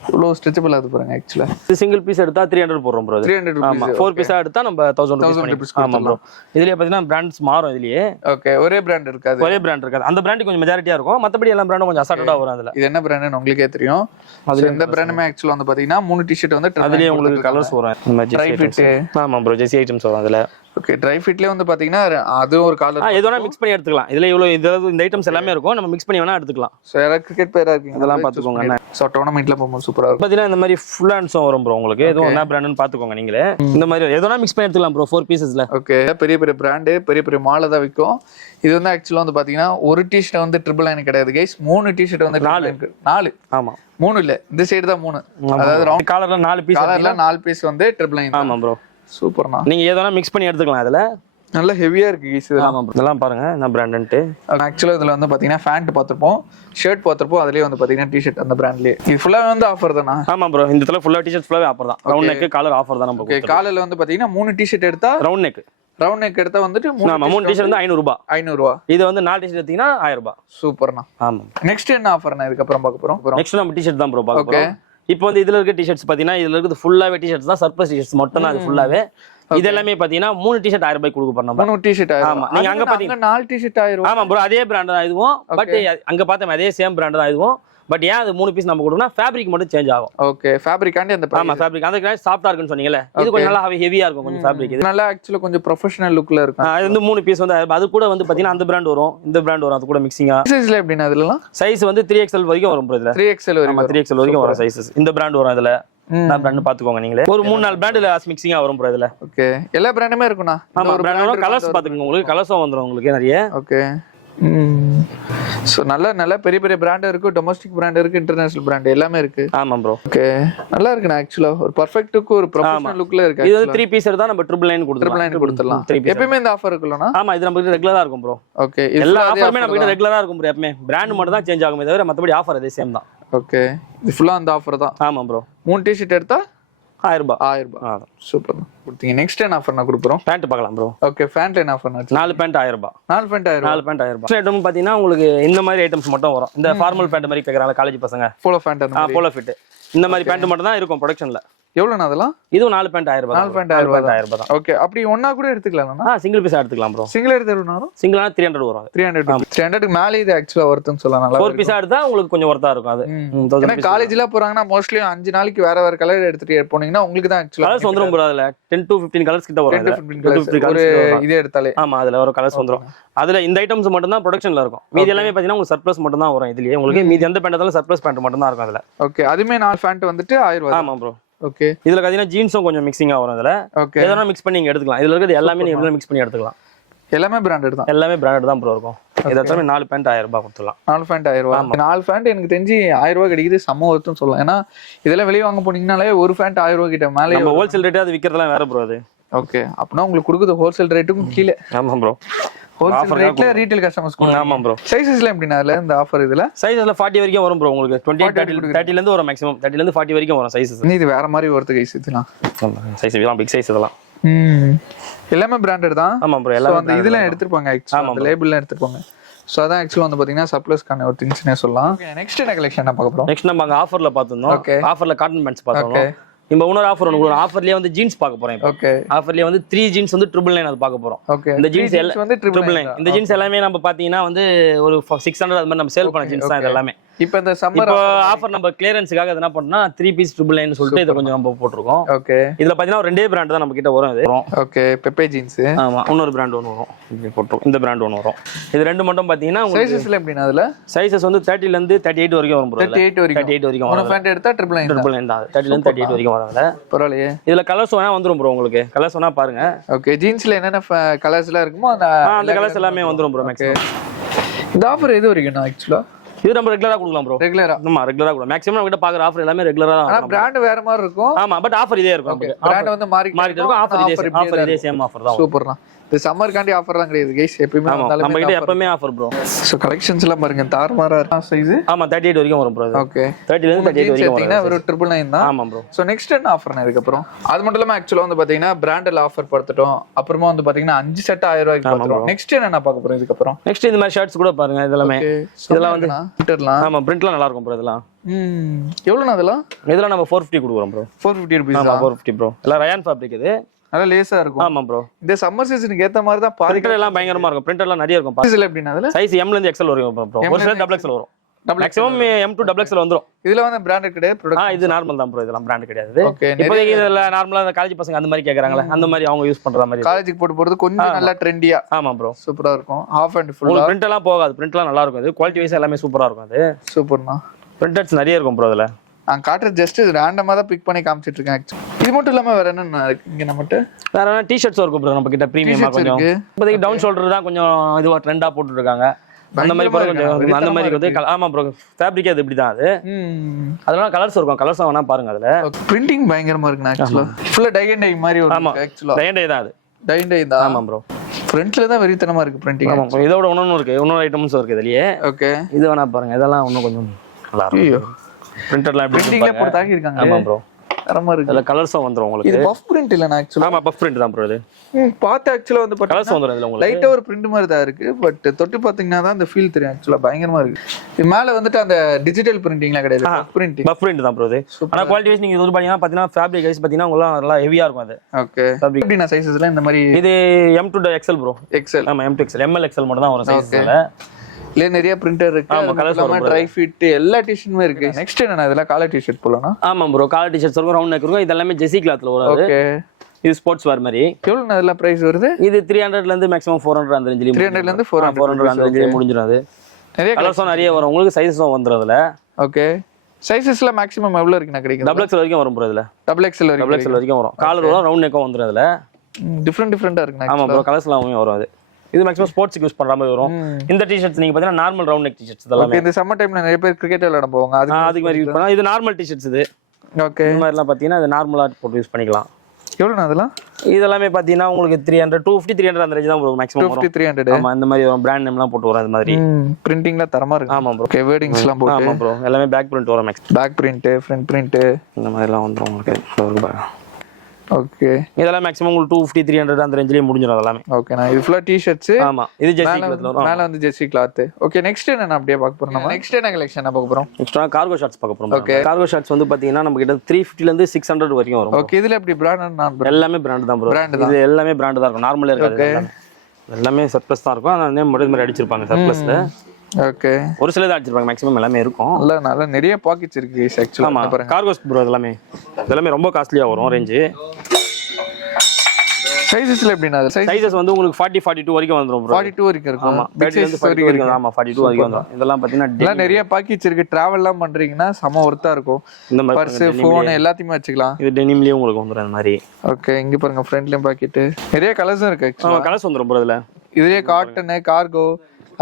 இவ்வளோ ஸ்ட்ரெச்சபிள் ஆது பாருங்க ஆக்சுவலா. இது சிங்கிள் பீஸ் எடுத்தா 300 போடுறோம் ப்ரோ. 300 ரூபீஸ். ஆமா 4 பீஸா எடுத்தா நம்ம 1000 ரூபீஸ். ஆமா ப்ரோ. இதுலயே பாத்தீங்கன்னா பிராண்ட்ஸ் மாறும் இதுலயே. ஓகே ஒரே பிராண்ட் இருக்காது. ஒரே பிராண்ட் இருக்காது. அந்த பிராண்ட் கொஞ்சம் மெஜாரிட்டியா இருக்கும். மத்தபடி எல்லா பிராண்டும் கொஞ்சம் அசார்ட்டடா வரும் அதுல. இது என்ன பிராண்ட்னு உங்களுக்கே தெரியும். அது இந்த பிராண்டுமே ஆக்சுவலா வந்து பாத்தீங்கன்னா 3 டி-ஷர்ட் வந்து அதுலயே உங்களுக்கு கலர்ஸ் வரும். இந்த மாதிரி ட்ரை ஃபிட். ஆமா ப்ரோ, ஜெர்சி ஐட்டம்ஸ் வரும் அதுல. ஓகே ட்ரை ஃபிட்லயே வந்து பாத்தீங்கன்னா அது ஒரு கலர். எதோனா மிக்ஸ் பண்ணி எடுத்துக்கலாம். இதுல இவ்வளவு இந்த ஐட்டம்ஸ் எல்லாமே இருக்கும். நம்ம மிக்ஸ் பண்ணி வேணா எடுத்துக்கலாம். சோ யாரா கிரிக்கெட் பிளேயரா இருக்கீங்க இதெல்லாம் பாத்துக்கோங்க. சோ டோர்னமென்ட்ல போகும்போது சூப்பரா இருக்கும். பாத்தீங்கன்னா இந்த மாதிரி ஃபுல் ஹேண்ட்ஸும் வரும் ப்ரோ உங்களுக்கு. எதுவும் என்ன பிராண்ட்னு பாத்துக்கோங்க நீங்களே. இந்த மாதிரி எதோனா மிக்ஸ் பண்ணி எடுத்துக்கலாம் ப்ரோ 4 பீசஸ்ல. ஓகே பெரிய பெரிய பிராண்ட், பெரிய பெரிய மால்ல தான் விக்கும். இது வந்து ஆக்சுவலா வந்து பாத்தீங்கன்னா ஒரு டி-ஷர்ட் வந்து 999 கிடையாது கைஸ். 3 டி-ஷர்ட் வந்து 4. ஆமா 3 இல்ல, இந்த சைடு தான் 3. அதாவது ரவுண்ட் காலர்ல 4 பீஸ். காலர்ல 4 பீஸ் வந்து 999. ஆமா ப்ரோ சூப்பர்ண்ணா. நீங்க எதோனா மிக்ஸ் பண்ணி எடுத்துக்கலாம் அதுல. நல்ல ஹெவியா இருக்கு கைஸ். ஆமா ப்ரோ இதெல்லாம் பாருங்க என்ன பிராண்ட்ன்ட்டு. ஆக்சுவலா இதுல வந்து பாத்தீங்கன்னா பேண்ட் பாத்துப்போம், ஷர்ட் பாத்துப்போம், அதுலயே வந்து பாத்தீங்கன்னா டி-ஷர்ட் அந்த பிராண்ட்லயே. இது ஃபுல்லா வந்து ஆஃபர் தானா? ஆமா ப்ரோ இந்த இடத்துல ஃபுல்லா டி-ஷர்ட் ஃபுல்லாவே ஆஃபர் தான். ரவுண்ட் நெக் காலர் ஆஃபர் தான் நம்ம. ஓகே காலர்ல வந்து பாத்தீங்கன்னா 3 டி-ஷர்ட் எடுத்தா ரவுண்ட் நெக் எடுத்தா வந்துட்டு 3 டி-ஷர்ட் வந்து 500 ரூபாய். 500 ரூபாய். இது வந்து 4 டி-ஷர்ட் எடுத்தீங்கன்னா 1000 ரூபாய். சூப்பர்ண்ணா. ஆமா நெக்ஸ்ட் என்ன ஆஃபர்னா இதுக்கு அப்புறம் பார்க்க போறோம். நெக்ஸ்ட் நம்ம டி-ஷர்ட் தான் ப்ரோ பார்க்க போறோம். இப்போ வந்து இதுல இருக்க டி-ஷர்ட்ஸ் பாத்தீங்கன்னா இதுல இருக்குது ஃபுல்லாவே டி-ஷர்ட்ஸ் தான். சர்ப்ளஸ் டி-ஷர்ட்ஸ் மட்டும் தான் அது ஃபுல்லாவே. இது எல்லாமே பாத்தீங்கன்னா 3 டி-ஷர்ட் 1000 ரூபாய் கொடுக்க போறோம். 3 டி-ஷர்ட் 1000. ஆமா நீங்க அங்க பாத்தீங்கன்னா 4 டி-ஷர்ட் 1000. ஆமா ப்ரோ அதே பிராண்ட் தான் இதுவும். பட் அங்க பார்த்தோம் அதே சேம் பிராண்ட் தான் இதுவும். பட் ஏன் அது 3 பீஸ் நம்ம கொடுக்கணும், ஃபேப்ரிக் மட்டும் சேஞ்ச் ஆகும். ஓகே ஃபேப்ரிக் ஆண்டி அந்த ஆமா ஃபேப்ரிக் அந்த கிராஸ் சாஃப்ட்டா இருக்குன்னு சொன்னீங்கல, இது கொஞ்சம் நல்லா ஹெவியா இருக்கும் கொஞ்சம் ஃபேப்ரிக். இது நல்லா ஆக்சுவலா கொஞ்சம் ப்ரொஃபஷனல் லுக்ல இருக்கும். இது வந்து 3 பீஸ் வந்து அது கூட வந்து பாத்தீங்கன்னா அந்த பிராண்ட் வரும், இந்த பிராண்ட் வரும், அது கூட மிக்சிங்கா. சைஸ்ல எப்படினா அதெல்லாம் சைஸ் வந்து 3XL வரைக்கும் வரும் ப்ரோ. இதுல 3XL வரைக்கும். 3XL வரைக்கும் வரும் சைஸஸ். இந்த பிராண்ட் வரும் இதுல. நான் பிராண்ட் பாத்துக்கோங்க நீங்களே. ஒரு 3-4 பிராண்ட்ல மிக்சிங்கா வரும் ப்ரோ இதுல. ஓகே எல்லா பிராண்டுமே இருக்கும்னா? ஆமா பிராண்ட் கலர்ஸ் பாத்துக்கோங்க, உங்களுக்கு கலர்ஸும் வந்துரும் உங்களுக்கு நிறைய. ஓகே சோ நல்ல பெரிய பெரிய பிராண்ட் இருக்கு, டொமஸ்டிக் பிராண்ட் இருக்கு, இன்டர்நேஷனல் பிராண்ட் எல்லாமே இருக்கு. ஆமா ப்ரோ. ஓகே நல்லா இருக்குண்ணா ஆக்சுவலா ஒரு பெர்ஃபெக்ட்டுக்கு ஒரு ப்ரொஃபஷனல் லுக்ல இருக்கு. இது 3 பீஸ் எடுத்தா நம்ம 999 கொடுத்துடலாம். எப்பவுமே இந்த ஆஃபர் இருக்குல்லனா? ஆமா இது நமக்கு ரெகுலரா இருக்கும் ப்ரோ. ஓகே எல்லா ஆஃபருமே நமக்கு ரெகுலரா இருக்கும் ப்ரோ. எப்பவுமே பிராண்ட் மட்டும் தான் சேஞ்ச் ஆகுமே தவிர மத்தபடி ஆஃபர் அதே சேம் தான். ஓகே இது ஃபுல்லா அந்த ஆஃபர் தான். ஆமா ப்ரோ 3 டி-ஷர்ட் எடுத்தா 1000 ரூபாய். 1000 ரூபாய். சூப்பர் கொடுத்தீங்க. நெக்ஸ்ட் என்ன ஆஃபர் நான் கொடுக்குறோம்? பேண்ட் பார்க்கலாம் ப்ரோ. ஓகே பேண்ட் என்ன ஆஃபர்? 4 பேண்ட் 1000 ரூபாய். 4 பேண்ட் 1000. 4 பேண்ட் 1000 ரூபாய். ஐட்டம் பாத்தீங்கன்னா உங்களுக்கு இந்த மாதிரி ஐட்டம்ஸ் மட்டும் வரும். இந்த ஃபார்மல் பேண்ட் மாதிரி கேக்குறாங்க காலேஜ் பசங்க, போலோ பேண்ட் அந்த மாதிரி. போலோ ஃபிட் இந்த மாதிரி பேண்ட் மட்டும் தான் இருக்கும் ப்ரொடக்ஷன்ல. எவ்வளவுனா அதெல்லாம்? இதுவும் 4 பேண்ட் 1000 ரூபாய். 4 பேண்ட் 1000 ரூபாய் தான். ஓகே அப்படி ஒண்ணா கூட எடுத்துக்கலாம்னா? சிங்கிள் பீஸ் எடுத்துக்கலாம் ப்ரோ. சிங்கிள் எடுத்துறதுனா சிங்கிள்னா 300 வரும். 300 க்கு மேல இது ஆக்சுவலா வர்த்னு சொல்லலாம். நல்லா 4 பீஸ் எடுத்தா உங்களுக்கு கொஞ்சம் வர்த்தா இருக்கும் அது. ஏன்னா காலேஜ்ல போறாங்கன்னா மோஸ்ட்லி 5 நாளைக்கு வேற கலர் எடுத்துட்டு போனீங்கன்னா உங்களுக்கு தான் ஆக்சுவலா கலர்ஸ் வந்துரும் ப்ரோ. அதுல 10 to 15 கலர்ஸ் கிட்ட வரும். 10 to 15 கலர்ஸ் ஒரு இதே எடுத்தாலே. ஆமா அதுல ஒரு கலர்ஸ் வந்துரும். அதுல இந்த ஐட்டம்ஸ் மட்டும் தான் ப்ரொடக்ஷன்ல இருக்கும். மீதி எல்லாமே பாத்தீங்கன்னா உங்களுக்கு சர்ப்ளஸ் மட்டும் தான் வரும். இதுலயே உங்களுக்கு மீதி எந்த பேண்ட் இருந்தாலும் சர்ப்ளஸ் பேண்ட் மட்டும் தான் இருக்கும் அதுல. ஓகே அதுமே 4 பேண்ட் வந்துட்டு 1000 ரூபாய். ஆமா ப்ரோ ஓகே. இதுல பாத்தீங்கன்னா ஜீன்ஸும் கொஞ்சம் மிக்சிங்கா வரும் இதுல. ஓகே. எதனா மிக்ஸ் பண்ணி நீங்க எடுத்துக்கலாம். இதுல இருக்கிறது எல்லாமே நீங்க மிக்ஸ் பண்ணி எடுத்துக்கலாம். எல்லாமே பிராண்டட் தான். எல்லாமே பிராண்டட் தான் ப்ரோ இருக்கும். இதெல்லாம் 4 பேண்ட் 1000 ரூபாய் கொடுத்துடலாம். 4 பேண்ட் 1000 ரூபாய். 4 பேண்ட் எனக்கு தெரிஞ்சு 1000 ரூபாய் கிடைக்குது. செம்ம ஒருத்தம் சொல்லலாம். ஏன்னா இதெல்லாம் வெளியே வாங்க போனீங்கனாலே ஒரு பேண்ட் 1000 ரூபாய் கிட்ட மேலே. நம்ம ஹோல்சேல் ரேட் அது விக்கிறதுலாம் வேற ப்ரோ அது. ஓகே. அப்பனா உங்களுக்கு கொடுக்குது ஹோல்சேல் ரேட்டுக்கும் கீழே. ஆமா ப்ரோ. ஹோல்சேல் ரேட்ல ரீட்டைல் கஸ்டமர்ஸ். ஆமா ப்ரோ. சைஸஸ்ல எப்படினா அதுல இந்த ஆஃபர் இதுல சைஸஸ்ல 40 வரைக்கும் வரும் ப்ரோ உங்களுக்கு. 28 30 ல இருந்து வரும் மேக்ஸिमम. 30 ல இருந்து 40 வரைக்கும் வரும் சைஸஸ். இது வேற மாதிரி வருது கைஸ் இதெல்லாம். சைஸ் இதெல்லாம் பிக் சைஸ் இதெல்லாம். எல்லாமே பிராண்டட் தான். ஆமா ப்ரோ. எல்லாமே அந்த இதெல்லாம் எடுத்துப்பாங்க एक्चुअली அந்த லேபிள்லாம் எடுத்துப்பாங்க. சோ அதான் एक्चुअली வந்து பாத்தீங்கன்னா சப்ளைஸ்க்கான ஒரு திங்ஸ்னே சொல்லலாம். நெக்ஸ்ட் என்ன கலெக்ஷன் நான் பார்க்க போறோம். நெக்ஸ்ட் நம்ம அங்க ஆஃபர்ல பார்த்தோம். ஆஃபர்ல காட்டன் பேண்ட்ஸ் பார்த்தோம். நம்ம இன்னொரு ஆஃபர் ஒன்று ஆஃபர்லயே வந்து ஜீன்ஸ் பார்க்க போறோம். ஓகே. ஆஃபர்லயே வந்து 3 ஜீன்ஸ் வந்து 999 அது பார்க்க போறோம். ஓகே. இந்த ஜீன்ஸ் வந்து 999. இந்த ஜீன்ஸ் எல்லாமே நம்ம பாத்தீங்கன்னா வந்து ஒரு 600 அது மாதிரி நம்ம சேல் பண்ண ஜீன்ஸ் தான் இது எல்லாமே. இப்போ இந்த சம்மர் ஆஃபர் நம்ம கிளியரன்ஸ்க்காக என்ன பண்ணா 3 பீஸ் 999 சொல்லிட்டு இத கொஞ்சம் நம்ம போட்டுருக்கோம். ஓகே. இதுல பாத்தீங்கன்னா ரெண்டே பிராண்ட் தான் நம்ம கிட்ட வரும் இது. ஓகே. பெப்பே ஜீன்ஸ். ஆமா. இன்னொரு பிராண்ட் ஒன்னு வரும். இப்படி போட்டுருக்கோம். இந்த பிராண்ட் ஒன்னு வரும். இது ரெண்டு மட்டும் பாத்தீங்கன்னா சைஸஸ்ல எப்படினா அதுல சைஸஸ் வந்து 30 ல இருந்து 38 வரைக்கும் வரும் ப்ரோ. 38 வரைக்கும். ஒரு பேண்ட் எடுத்தா 999 தான். 30 ல இருந்து 38 வரைக்கும் வராங்க. பரவாயில்லையே. இதுல கலர்ஸ் வேணா வந்துரும் ப்ரோ உங்களுக்கு. கலர்ஸ் வேணா பாருங்க. ஓகே. ஜீன்ஸ்ல என்னென்ன கலர்ஸ்லாம் இருக்குமோ அந்த கலர்ஸ் எல்லாமே வந்துரும் ப்ரோ மேக்ஸிமம். இந்த ஆஃபர் எது வரைக்கும் நான் एक्चुअली இது நம்ம ரெகுலரா கொடுக்கலாம் ப்ரோ. ரெகுலரா. ஆமா ரெகுலரா கொடுக்கலாம். மேக்ஸிமம் நம்ம கிட்ட பாக்குற ஆஃபர் எல்லாமே ரெகுலரா தான். ஆனா பிராண்ட் வேற மாதிரி இருக்கும். ஆமா பட் ஆஃபர் இதே இருக்கும் நமக்கு. பிராண்ட் வந்து மாறிட்டே இருக்கும். ஆஃபர் இதே சேம் ஆஃபர் தான். சூப்பர் தான். இது சம்மர் காண்டி ஆஃபர் தான் கிடையாது गाइस. எப்பவுமே வந்தாலும் நம்ம கிட்ட எப்பவுமே ஆஃபர் ப்ரோ. சோ கலெக்ஷன்ஸ் எல்லாம் பாருங்க தாறுமாறா இருக்கு. சைஸ் ஆமா 38 வரைக்கும் வரும் ப்ரோ. ஓகே. 30 ல இருந்து 38 வரைக்கும் வரும். ஒரு 999 தான். ஆமா ப்ரோ. சோ நெக்ஸ்ட் என்ன ஆஃபர்னா இதுக்கு அப்புறம் அது மட்டும் இல்லாம एक्चुअली வந்து பாத்தீங்கன்னா பிராண்டல் ஆஃபர் படுத்துட்டோம். அப்புறமா வந்து பாத்தீங்கன்னா 5 செட் 1000 ரூபாய்க்கு படுத்துறோம். நெக்ஸ்ட் என்ன பார்க்க போறோம் இதுக்கு அப்புறம். நெக்ஸ்ட் இந்த மாதிரி ஷர்ட்ஸ் கூட பாருங்க இதெல்லாம். இதெல்லாம் வந்து பிரிண்டர்லாம். ஆமா பிரிண்ட்லாம் நல்லா இருக்கும் ப்ரோ இதெல்லாம். எவ்வளவுனா அதெல்லாம்? இதெல்லாம் நம்ம 450 கொடுக்குறோம் ப்ரோ. 450 ரூபீஸ். ஆமா 450 ப்ரோ. எல்லாம் ரயான் ஃபேப்ரிக் இது. நல்ல லேசா இருக்கும். ஆமா ப்ரோ. இந்த சம்மர் சீசனுக்கு ஏத்த மாதிரி தான் பிரிண்டர் எல்லாம் பயங்கரமா இருக்கும். பிரிண்டர் எல்லாம் நிறைய இருக்கும். சைஸ்ல எப்படினா அதுல சைஸ் M ல இருந்து XL வரைக்கும் ப்ரோ. ஒரு சில டபுள் XL வரும். மேக்ஸிமம் M to XL வந்துரும். இதுல வந்து பிராண்டட் கிடையாது ப்ராடக்ட். இது நார்மல் தான் ப்ரோ. இதெல்லாம் பிராண்ட் கிடையாது. இப்போதைக்கு இதெல்லாம் நார்மலா அந்த காலேஜ் பசங்க அந்த மாதிரி கேக்குறாங்களே அந்த மாதிரி அவங்க யூஸ் பண்ற மாதிரி. காலேஜுக்கு போட்டு போறது கொஞ்சம் நல்லா ட்ரெண்டியா. ஆமா ப்ரோ. சூப்பரா இருக்கும். Half and full. பிரிண்ட் எல்லாம் போகாது. பிரிண்ட் எல்லாம் நல்லா இருக்கும். இது குவாலிட்டி வைஸ் எல்லாமே சூப்பரா இருக்கும். அது சூப்பர்னா. பிரிண்டட்ஸ் நிறைய இருக்கும் ப்ரோ இதுல. நான் காட்டுற ஜஸ்ட் ரேண்டமா தான் பிக் பண்ணி காமிச்சிட்டு இருக்கேன் एक्चुअली. இது மட்டும் இல்லாம வேற என்ன இருக்கு இங்க நம்மட்ட? வேற என்ன டி-ஷர்ட்ஸ் இருக்கும் ப்ரோ நம்ம கிட்ட பிரீமியமா கொஞ்சம். இப்போதைக்கு டவுன் ஷோல்டர் தான் கொஞ்சம் இதுவா ட்ரெண்டா போட்டு இருக்காங்க. அந்த மாதிரி கொஞ்சம் அந்த மாதிரி வந்து ஆமா ப்ரோ. ஃபேப்ரிக் அது இப்படி தான் அது. அதனால கலர்ஸ் இருக்கும். கலர்ஸ் வேணா பாருங்க அதுல. பிரிண்டிங் பயங்கரமா இருக்கு एक्चुअली. ஃபுல்லா டை அண்ட் டை மாதிரி ஒரு एक्चुअली. டை அண்ட் டை தான் அது. டை அண்ட் டை தான். ஆமா ப்ரோ. ஃப்ரண்ட்ல தான் வெறித்தனமா இருக்கு பிரிண்டிங். ஆமா ப்ரோ. இதோட இன்னொரு இருக்கு. இன்னொரு ஐட்டம்ஸ் இருக்கு இதுலயே. ஓகே. இது வேணா பாருங்க. இதெல்லாம் இன்னும் கொஞ்சம் நல்லா இருக்கு. பிரிண்டர்லாம் எப்படி பிரிண்டிங்ல போட்டு தாக்கி இருக்காங்க. ஆமா ப்ரோ. தரமா இருக்கு. அதுல கலர்ஸும் வந்துரும் உங்களுக்கு. இது பஃப் பிரிண்ட் இல்லனா एक्चुअली. ஆமா பஃப் பிரிண்ட் தான் ப்ரோ இது. பாத்த एक्चुअली வந்து பாத்தா கலர்ஸ் வந்துரும் இதுல உங்களுக்கு. லைட்டா ஒரு பிரிண்ட் மாதிரி தான் இருக்கு. பட் தொட்டு பாத்தீங்கன்னா தான் அந்த ஃபீல் தெரியும் एक्चुअली. பயங்கரமா இருக்கு. இது மேல வந்துட்டு அந்த டிஜிட்டல் பிரிண்டிங்லாம் கிடையாது. Puff print. பஃப் பிரிண்ட் தான் ப்ரோ இது. ஆனா குவாலிட்டி வைஸ் நீங்க இது பாத்தீங்கன்னா ஃபேப்ரிக் வைஸ் பாத்தீங்கன்னா உங்களுக்கு நல்லா ஹெவியா இருக்கும் அது. ஓகே. ஃபேப்ரிக் எப்படினா சைஸஸ்ல இந்த மாதிரி இது M to XL bro. XL. ஆமா M to XL. ML XL மட்டும் தான் வரும் சைஸ்ல. இல்ல நிறைய பிரிண்டர் இருக்கு. ஆமா கலர்ஸ் வரும். ட்ரை ஃபிட் எல்லா டி-ஷர்ட்டுமே இருக்கு. நெக்ஸ்ட் என்ன இதெல்லாம் காலர் டி-ஷர்ட் போலனா? ஆமா ப்ரோ. காலர் டி-ஷர்ட்ஸ் இருக்கும். ரவுண்ட் நெக் இருக்கும். இதெல்லாம் ஜெர்சி கிளாத்ல வரும். ஓகே. இது ஸ்போர்ட்ஸ் வேர் மாதிரி. எவ்வளவு அதெல்லாம் பிரைஸ் வருது? இது 300 ல இருந்து மேக்ஸिमम 400 அந்த ரேஞ்சில. 300 ல இருந்து 400 அந்த ரேஞ்சில முடிஞ்சிரும் அது. நிறைய கலர்ஸும் நிறைய வரும். உங்களுக்கு சைஸஸும் வந்துரும் அதுல. ஓகே. சைஸஸ்ல மேக்ஸिमम எவ்வளவு இருக்குனா கிடைக்கும்? டபுள் XL வரைக்கும் வரும் ப்ரோ இதுல. டபுள் XL வரைக்கும் வரும். காலர் வரும். ரவுண்ட் நெக்கும் வந்துரும் அதுல. டிஃபரண்டா இருக்குனா. ஆமா ப்ரோ. கலர்ஸ்லாம் வரும் அது. இது மேக்ஸிமம் ஸ்போர்ட்ஸ்க்கு யூஸ் பண்ற மாதிரி வரும். இந்த டி-ஷர்ட்ஸ் நீங்க பாத்தீங்கன்னா நார்மல் ரவுண்ட் நெக் டி-ஷர்ட்ஸ் இதெல்லாம். ஓகே. இந்த சம்மர் டைம்ல நிறைய பேர் கிரிக்கெட் விளையாட போவாங்க. அதுக்கு மாதிரி யூஸ் பண்ணலாம். இது நார்மல் டி-ஷர்ட்ஸ் இது. ஓகே. இந்த மாதிரிலாம் பாத்தீங்கன்னா இது நார்மலா போட்டு யூஸ் பண்ணிக்கலாம். எவ்வளவு அதெல்லாம்? இதெல்லாம் பாத்தீங்கன்னா உங்களுக்கு 300 250 300 அந்த ரேஞ்ச் தான் ப்ரோ மேக்ஸிமம் வரும். 250 300. ஆமா இந்த மாதிரி பிராண்ட் நேம்லாம் போட்டு வரும் அந்த மாதிரி. பிரிண்டிங்ல தரமா இருக்கு. ஆமா ப்ரோ. ஓகே. வேர்டிங்ஸ்லாம் போட்டு. ஆமா ப்ரோ. எல்லாமே பேக் பிரிண்ட் வரும் max. Back print, front print இந்த மாதிரிலாம் வந்துரும் உங்களுக்கு. ஓகே. இதெல்லாம் மேக்ஸிமம் உங்களுக்கு 250 300 அந்த ரேஞ்சிலே முடிஞ்சிரும் அதெல்லாம். ஓகே. நான் இது ஃபுல்லா டி-ஷர்ட்ஸ். ஆமா. இது ஜெர்சி கிளாத்ல வரும். மேல வந்து ஜெர்சி கிளாத். ஓகே. நெக்ஸ்ட் என்ன அப்படியே பார்க்க போறோம் நம்ம? நெக்ஸ்ட் என்ன கலெக்ஷன் பார்க்க போறோம்? நெக்ஸ்ட் கார்கோ ஷார்ட்ஸ் பார்க்க போறோம். ஓகே. கார்கோ ஷார்ட்ஸ் வந்து பாத்தீங்கன்னா நம்ம கிட்ட 350 ல இருந்து 600 வரைக்கும் வரும். ஓகே. இதுல எப்படி பிராண்ட் நான் எல்லாமே பிராண்ட் தான் ப்ரோ. இது எல்லாமே பிராண்ட் தான் இருக்கும். நார்மலா இருக்காது. எல்லாமே சர்ப்ளஸ் தான் இருக்கும். அந்த நேம் மட்டும் மாதிரி அடிச்சிருப்பாங்க சர்ப்ளஸ்ல. ஓகே. ஒரு சில தான் அடிச்சிருப்பாங்க. மேக்ஸிமம் எல்லாமே இருக்கும். நல்ல நிறைய பாக்கெட்ஸ் இருக்கு एक्चुअली. ஆமா பாருங்க. கார்கோஸ் ப்ரோ இதெல்லாம் ரொம்ப காஸ்ட்லியா வரும் ரேஞ்ச். சைஸஸ்ல எப்படினா சைஸஸ் வந்து உங்களுக்கு 40 42 வரைக்கும் வந்துரும் ப்ரோ 42 வரைக்கும் இருக்கும் ஆமா 30 இருந்து 42 வரைக்கும் ஆமா 42 வரைக்கும் வந்துரும் இதெல்லாம் பாத்தீங்கன்னா நிறைய பாக்கெட்ஸ் இருக்கு டிராவல்லாம் பண்றீங்கன்னா செம ஒர்த்தா இருக்கும் இந்த மாதிரி பர்ஸ் ஃபோன் எல்லாத்தையுமே வச்சுக்கலாம் இது டெனிம்லயே உங்களுக்கு வந்துரும் இந்த மாதிரி ஓகே இங்க பாருங்க ஃப்ரண்ட்லயும் பாக்கெட் நிறைய கலர்ஸும் இருக்கு ஆமா கலர்ஸ் வந்துரும் ப்ரோ இதுல இதுலயே காட்டன் கார்கோ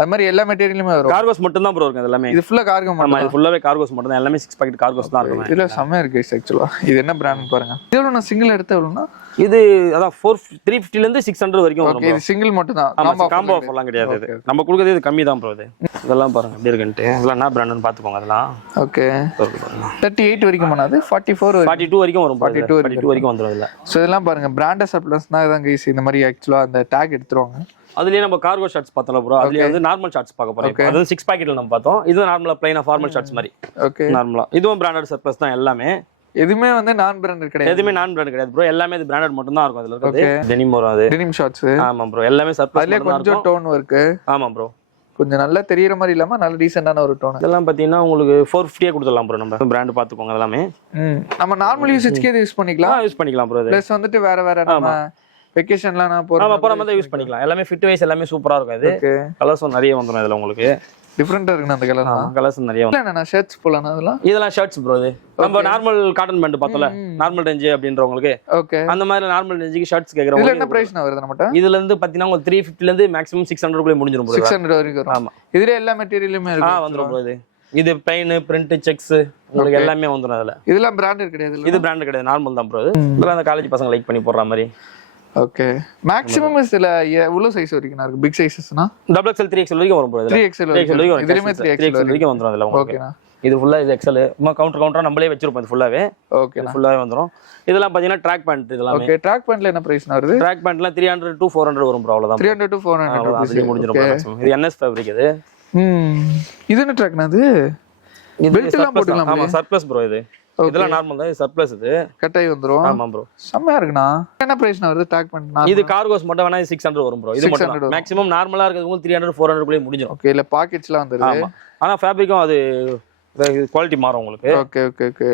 அது மாதிரி எல்லா மெட்டீரியலுமே வரும் கார்கோஸ் மட்டும் தான் ப்ரோ இருக்கு எல்லாமே இது ஃபுல்லா கார்கோ ஆமா இது ஃபுல்லாவே கார்கோஸ் மட்டும் தான் எல்லாமே 6 பாக்கெட் கார்கோஸ் தான் இருக்கும் இதுல செமையா இருக்கு ஆக்சுவலா இது என்ன பிராண்ட் பாருங்க எவ்வளவு நான் சிங்கிள் எடுத்து எவ்வளவுனா இது அதான் 350 ல இருந்து 600 வரைக்கும் வரும் ஓகே இது சிங்கிள் மட்டும் தான் ஆமா காம்போ ஆஃபர்லாம் கிடையாது இது நம்ம கொடுக்கிறது இது கம்மி தான் ப்ரோ இது இதெல்லாம் பாருங்க எப்படி இருக்குன்னு இதெல்லாம் என்ன பிராண்ட்னு பாத்துக்கோங்க அதெல்லாம் ஓகே 38 வரைக்கும் பண்ணாது 44 42 வரைக்கும் வரும் 42 வரைக்கும் வந்துரும் இதுல சோ இதெல்லாம் பாருங்க பிராண்டட் சப்ளைஸ்னா இதான் கைஸ் இந்த மாதிரி ஆக்சுவலா அந்த டாக் எடுத்துருவாங்க அதுலயே நம்ம கார்கோ ஷார்ட்ஸ் பார்த்தோம் ப்ரோ அதுலயே வந்து நார்மல் ஷார்ட்ஸ் பார்க்க போறோம் அது 6 பாக்கெட்ல நம்ம பார்த்தோம் இது நார்மலா ப்ளைனா ஃபார்மல் ஷார்ட்ஸ் மாதிரி ஓகே நார்மலா இதுவும் பிராண்டட் சர்ப்ளஸ் தான் எல்லாமே எதுமே வந்து நான் பிராண்டட் கிடையாது எதுமே நான் பிராண்டட் கிடையாது ப்ரோ எல்லாமே இது பிராண்டட் மட்டும் தான் இருக்கும் அதுல இருக்குது டெனிம் வரும் அது டெனிம் ஷார்ட்ஸ் ஆமா ப்ரோ எல்லாமே சர்ப்ளஸ் அதுல கொஞ்சம் டோன் வர்க் ஆமா ப்ரோ கொஞ்சம் நல்லா தெரியற மாதிரி இல்லாம நல்ல டீசென்ட்டான ஒரு டோன் இதெல்லாம் பாத்தீங்கன்னா உங்களுக்கு 450 கொடுத்துடலாம் ப்ரோ நம்ம பிராண்ட் பாத்துக்கோங்க எல்லாமே நம்ம நார்மல் யூசேஜ்க்கே யூஸ் பண்ணிக்கலாம் யூஸ் பண்ணிக்கலாம் ப்ரோ ப்ளஸ் வந்துட்டு வேற நம்ம வெக்கேஷன்லாம் நான் ஆமா போற மாதிரி யூஸ் பண்ணிக்கலாம் எல்லாமே ஃபிட் வைஸ் எல்லாமே சூப்பரா இருக்கும் இது கலர்ஸும் நிறைய வந்துரும் இதுல உங்களுக்கு டிஃபரெண்டா இருக்கு அந்த கலர்ஸ் நிறைய இல்ல நான் ஷர்ட்ஸ் போலாம் இதெல்லாம் ஷர்ட்ஸ் ப்ரோ இது நம்ம நார்மல் காட்டன் பேண்ட் பார்த்தோம்ல நார்மல் ரேஞ்ச் அப்படின்றவங்களுக்கு ஓகே அந்த மாதிரி நார்மல் ரேஞ்சுக்கு ஷர்ட்ஸ் கேக்குறவங்க இதுல என்ன பிரைஸ் வருது நம்மட்ட இதுல இருந்து பாத்தீங்கன்னா உங்களுக்கு 350 ல இருந்து மேக்ஸிமம் 600 குள்ள முடிஞ்சிரும் ப்ரோ 600 வரைக்கும் வரும் ஆமா இதுல எல்லா மெட்டீரியலுமே இருக்கு வந்துரும் ப்ரோ இது பிளைன் பிரிண்ட் செக்ஸ் உங்களுக்கு எல்லாமே வந்துரும் அதுல இதெல்லாம் பிராண்டட் கிடையாது இது பிராண்ட் கிடையாது நார்மல் தான் ப்ரோ இதெல்லாம் அந்த காலேஜ் பசங்க லைக் பண்ணி போடுற மாதிரி ஓகே மேக்ஸिमम இதுல எவ்வளவு சைஸ் வரைக்கும் இருக்கு பிக் சைஸஸ்னா டபுள் எக்ஸ்எல் 3XL வரைக்கும் வரும் ப்ரோ 3XL வரைக்கும் இதுலயுமே 3XL வரைக்கும் வந்துரும் அதுல உங்களுக்கு ஓகேனா இது ஃபுல்லா இது எக்ஸ்எல் கவுண்டரா நம்மளே வச்சிருப்போம் இது ஃபுல்லாவே ஓகேனா ஃபுல்லாவே வந்துரும் இதெல்லாம் பாத்தீங்கன்னா ட்ராக் பேண்ட் இதெல்லாம் ஓகே ட்ராக் பேண்ட்ல என்ன பிரைஸ் வருது ட்ராக் பேண்ட்ல 300 to 400 வரும் ப்ரோ அவ்வளவுதான் 300 to 400 அதுலயே முடிஞ்சிரும் மேக்ஸிமம் இது NS ஃபேப்ரிக் இது இது என்ன ட்ராக்னா அது பெல்ட் எல்லாம் போட்டுக்கலாம் ஆமா சர்ப்ளஸ் ப்ரோ இது இதெல்லாம் நார்மல் தான் சர்ப்ளஸ் இது கட்டாய் வந்துரும் ஆமா ப்ரோ செமையா இருக்குனா என்ன பிரைஸ் வருது ட்ராக் பேண்ட் இது கார்கோஸ் மட்டும் வேணா 600 வரும் ப்ரோ இது மட்டும் மேக்ஸிமம் நார்மலா இருக்கிறது 300 400 குள்ள முடிஞ்சிரும் ஓகே இல்ல பாக்கெட்ஸ்லாம் வந்துருது ஆமா ஆனா ஃபேப்ரிக்கும் அது குவாலிட்டி மாறும் உங்களுக்கு ஓகே ஓகே ஓகே